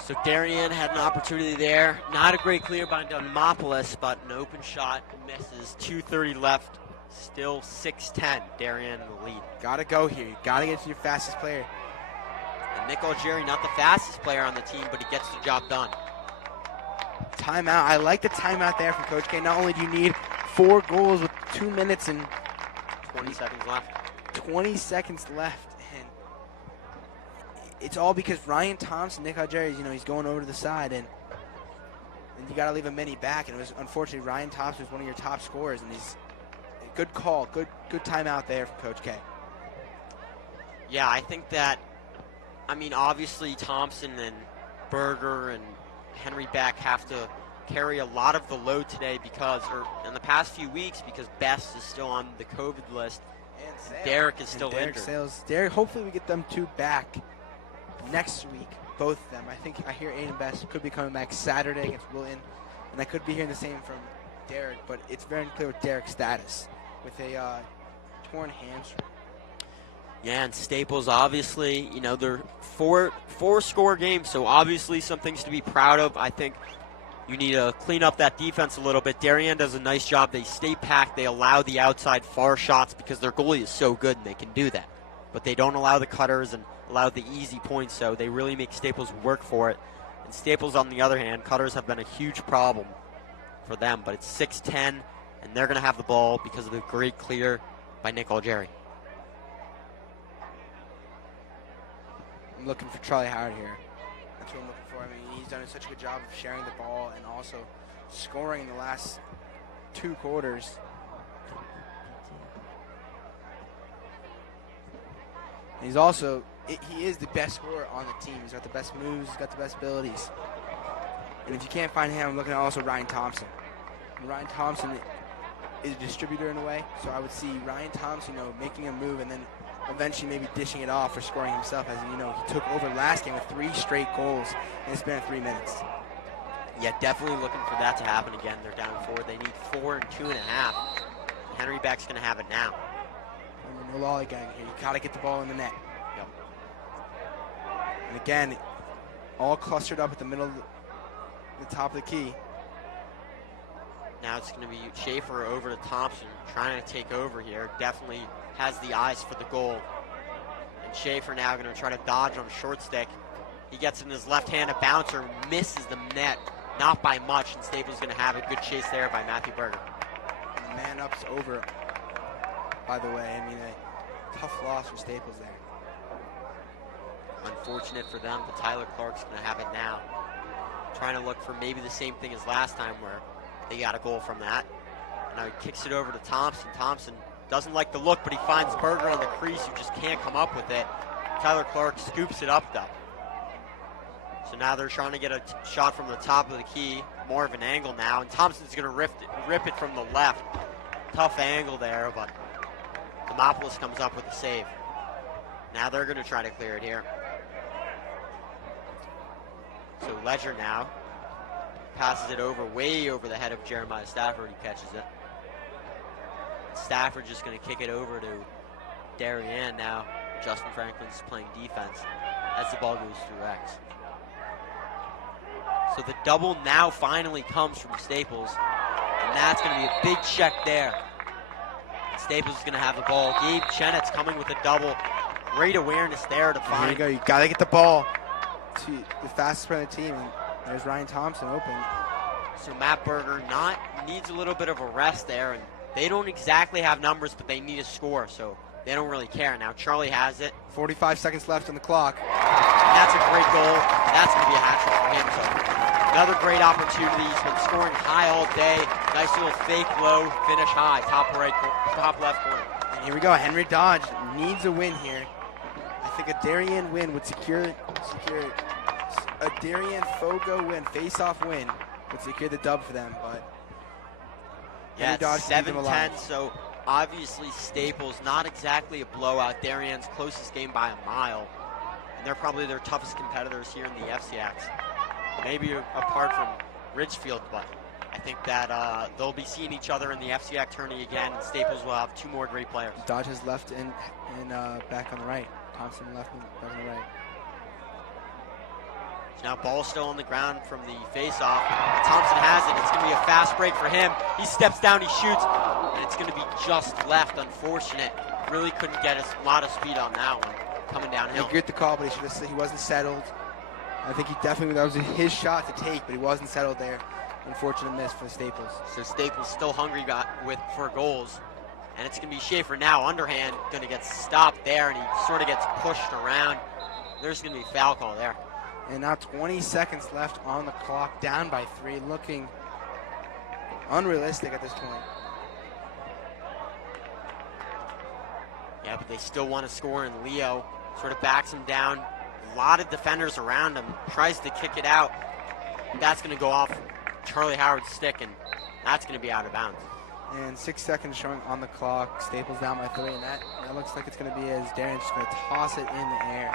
So Darien had an opportunity there. Not a great clear by Demopoulos, but an open shot misses. 2:30 left. Still 6-10. Darien in the lead. got to go here. You got to get to your fastest player. And Nick Algieri, not the fastest player on the team, but he gets the job done. Timeout. I like the timeout there from Coach K. Not only do you need 4 goals with 2 minutes and 20 seconds left. 20 seconds left, and it's all because Ryan Thompson, Nick Algieri, he's going over to the side, and you got to leave a mini back. And it was unfortunately Ryan Thompson was one of your top scorers, and he's good call, good timeout there from Coach K. Yeah, I think that, obviously Thompson and Berger and Henry Beck have to carry a lot of the load today or in the past few weeks, because Best is still on the COVID list. And Derek is still injured. Derek, hopefully we get them 2 back next week, both of them. I hear Aiden Best could be coming back Saturday against Wilton, and I could be hearing the same from Derek, but it's very unclear with Derek's status with a torn hamstring. Yeah, and Staples, obviously, they're four-score games, so obviously some things to be proud of. I think you need to clean up that defense a little bit. Darien does a nice job. They stay packed. They allow the outside far shots because their goalie is so good, and they can do that. But they don't allow the cutters and allow the easy points, so they really make Staples work for it. And Staples, on the other hand, cutters have been a huge problem for them, but it's 6-10, and they're going to have the ball because of the great clear by Nick Algieri. I'm looking for Charlie Howard here. That's what I'm looking for. He's done such a good job of sharing the ball and also scoring in the last 2 quarters. And he's also, he is the best scorer on the team. He's got the best moves, he's got the best abilities. And if you can't find him, I'm looking at also Ryan Thompson. And Ryan Thompson is a distributor in a way, so I would see Ryan Thompson, making a move and then eventually maybe dishing it off or scoring himself, as he took over last game with 3 straight goals in the span of 3 minutes. Yeah, definitely looking for that to happen again. They're down 4. They need 4 and 2.5. Henry Beck's going to have it now. No lollygagging here. You got to get the ball in the net. Yep. And again, all clustered up at the middle of the top of the key. Now it's going to be Schaefer over to Thompson, trying to take over here. Definitely has the eyes for the goal. And Schaefer now going to try to dodge on a short stick. He gets in his left-handed bouncer, misses the net, not by much, and Staples going to have a good chase there by Matthew Berger. Man up's over, by the way. A tough loss for Staples there. Unfortunate for them, but Tyler Clark's going to have it now. Trying to look for maybe the same thing as last time where they got a goal from that. And now he kicks it over to Thompson. Thompson doesn't like the look, but he finds Berger on the crease who just can't come up with it. Tyler Clark scoops it up, though. So now they're trying to get a shot from the top of the key, more of an angle now, and Thompson's going to rip it from the left. Tough angle there, but Demopoulos comes up with a save. Now they're going to try to clear it here. So Ledger now passes it over, way over the head of Jeremiah Stafford. He catches it. Stafford just going to kick it over to Darien now. Justin Franklin's playing defense as the ball goes through X. So the double now finally comes from Staples, and that's going to be a big check there. And Staples is going to have the ball. Gabe Chenet's coming with a double. Great awareness there to find. There you go. You got to get the ball to the fastest player on the team, and there's Ryan Thompson open. So Matt Berger needs a little bit of a rest there, and They don't exactly have numbers, but they need a score, so they don't really care. Now Charlie has it. 45 seconds left on the clock. And that's a great goal. That's going to be a hat trick for him. So another great opportunity. He's been scoring high all day. Nice little fake low, finish high, top left corner. And here we go. Henry Dodge needs a win here. I think a Darien win would secure a Darien Fogo win, face-off win, would secure the dub for them. But yeah, Henry Dodge it's can keep them 7-10. alive. So obviously Staples, not exactly a blowout. Darien's closest game by a mile. And they're probably their toughest competitors here in the FCX. Maybe apart from Ridgefield, but I think that they'll be seeing each other in the FCX tourney again, and Staples will have 2 more great players. Dodge has left and back on the right. Thompson left and back on the right. So now ball still on the ground from the face-off. Thompson has it. It's going to be a fast break for him. He steps down, he shoots, and it's going to be just left. Unfortunate. Really couldn't get a lot of speed on that one coming I downhill. agree with the call, but he wasn't settled. I think that was his shot to take, but he wasn't settled there. Unfortunate miss for Staples. So Staples still hungry for goals. And it's going to be Schaefer now, underhand, going to get stopped there, and he sort of gets pushed around. There's going to be a foul call there. And now 20 seconds left on the clock, down by 3, looking unrealistic at this point. Yeah, but they still want to score, and Leo sort of backs him down. A lot of defenders around him, tries to kick it out. That's going to go off Charlie Howard's stick, and that's going to be out of bounds. And 6 seconds showing on the clock. Staples down by 3, and that looks like it's going to be as Darian's just going to toss it in the air.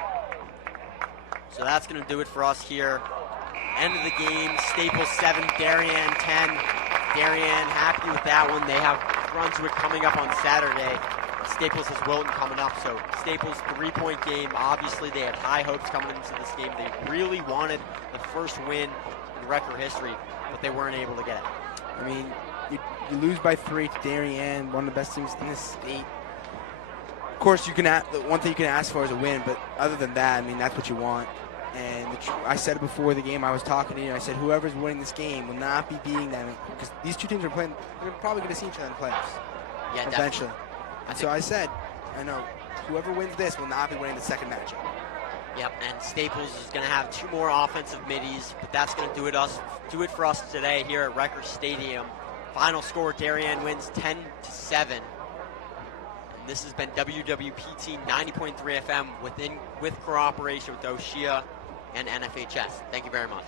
So that's going to do it for us here. End of the game, Staples 7, Darien 10. Darien happy with that one. They have Brunswick coming up on Saturday. Staples has Wilton coming up, so Staples 3-point game. Obviously, they had high hopes coming into this game. They really wanted the first win in record history, but they weren't able to get it. I mean, you lose by 3 to Darien, one of the best teams in the state. Of course, the one thing you can ask for is a win, but other than that, I mean, that's what you want. And I said it before the game, I was talking to you, I said whoever's winning this game will not be beating them, because these two teams are playing, they're probably going to see each other in the playoffs. Yeah, eventually. definitely. And so I said, I know, whoever wins this will not be winning the second matchup. Yep, and Staples is going to have 2 more offensive middies, but that's going to do it for us today here at Rutgers Stadium. Final score, Darien wins 10-7. And this has been WWPT 90.3 FM with cooperation with OSHIA and NFHS. Thank you very much.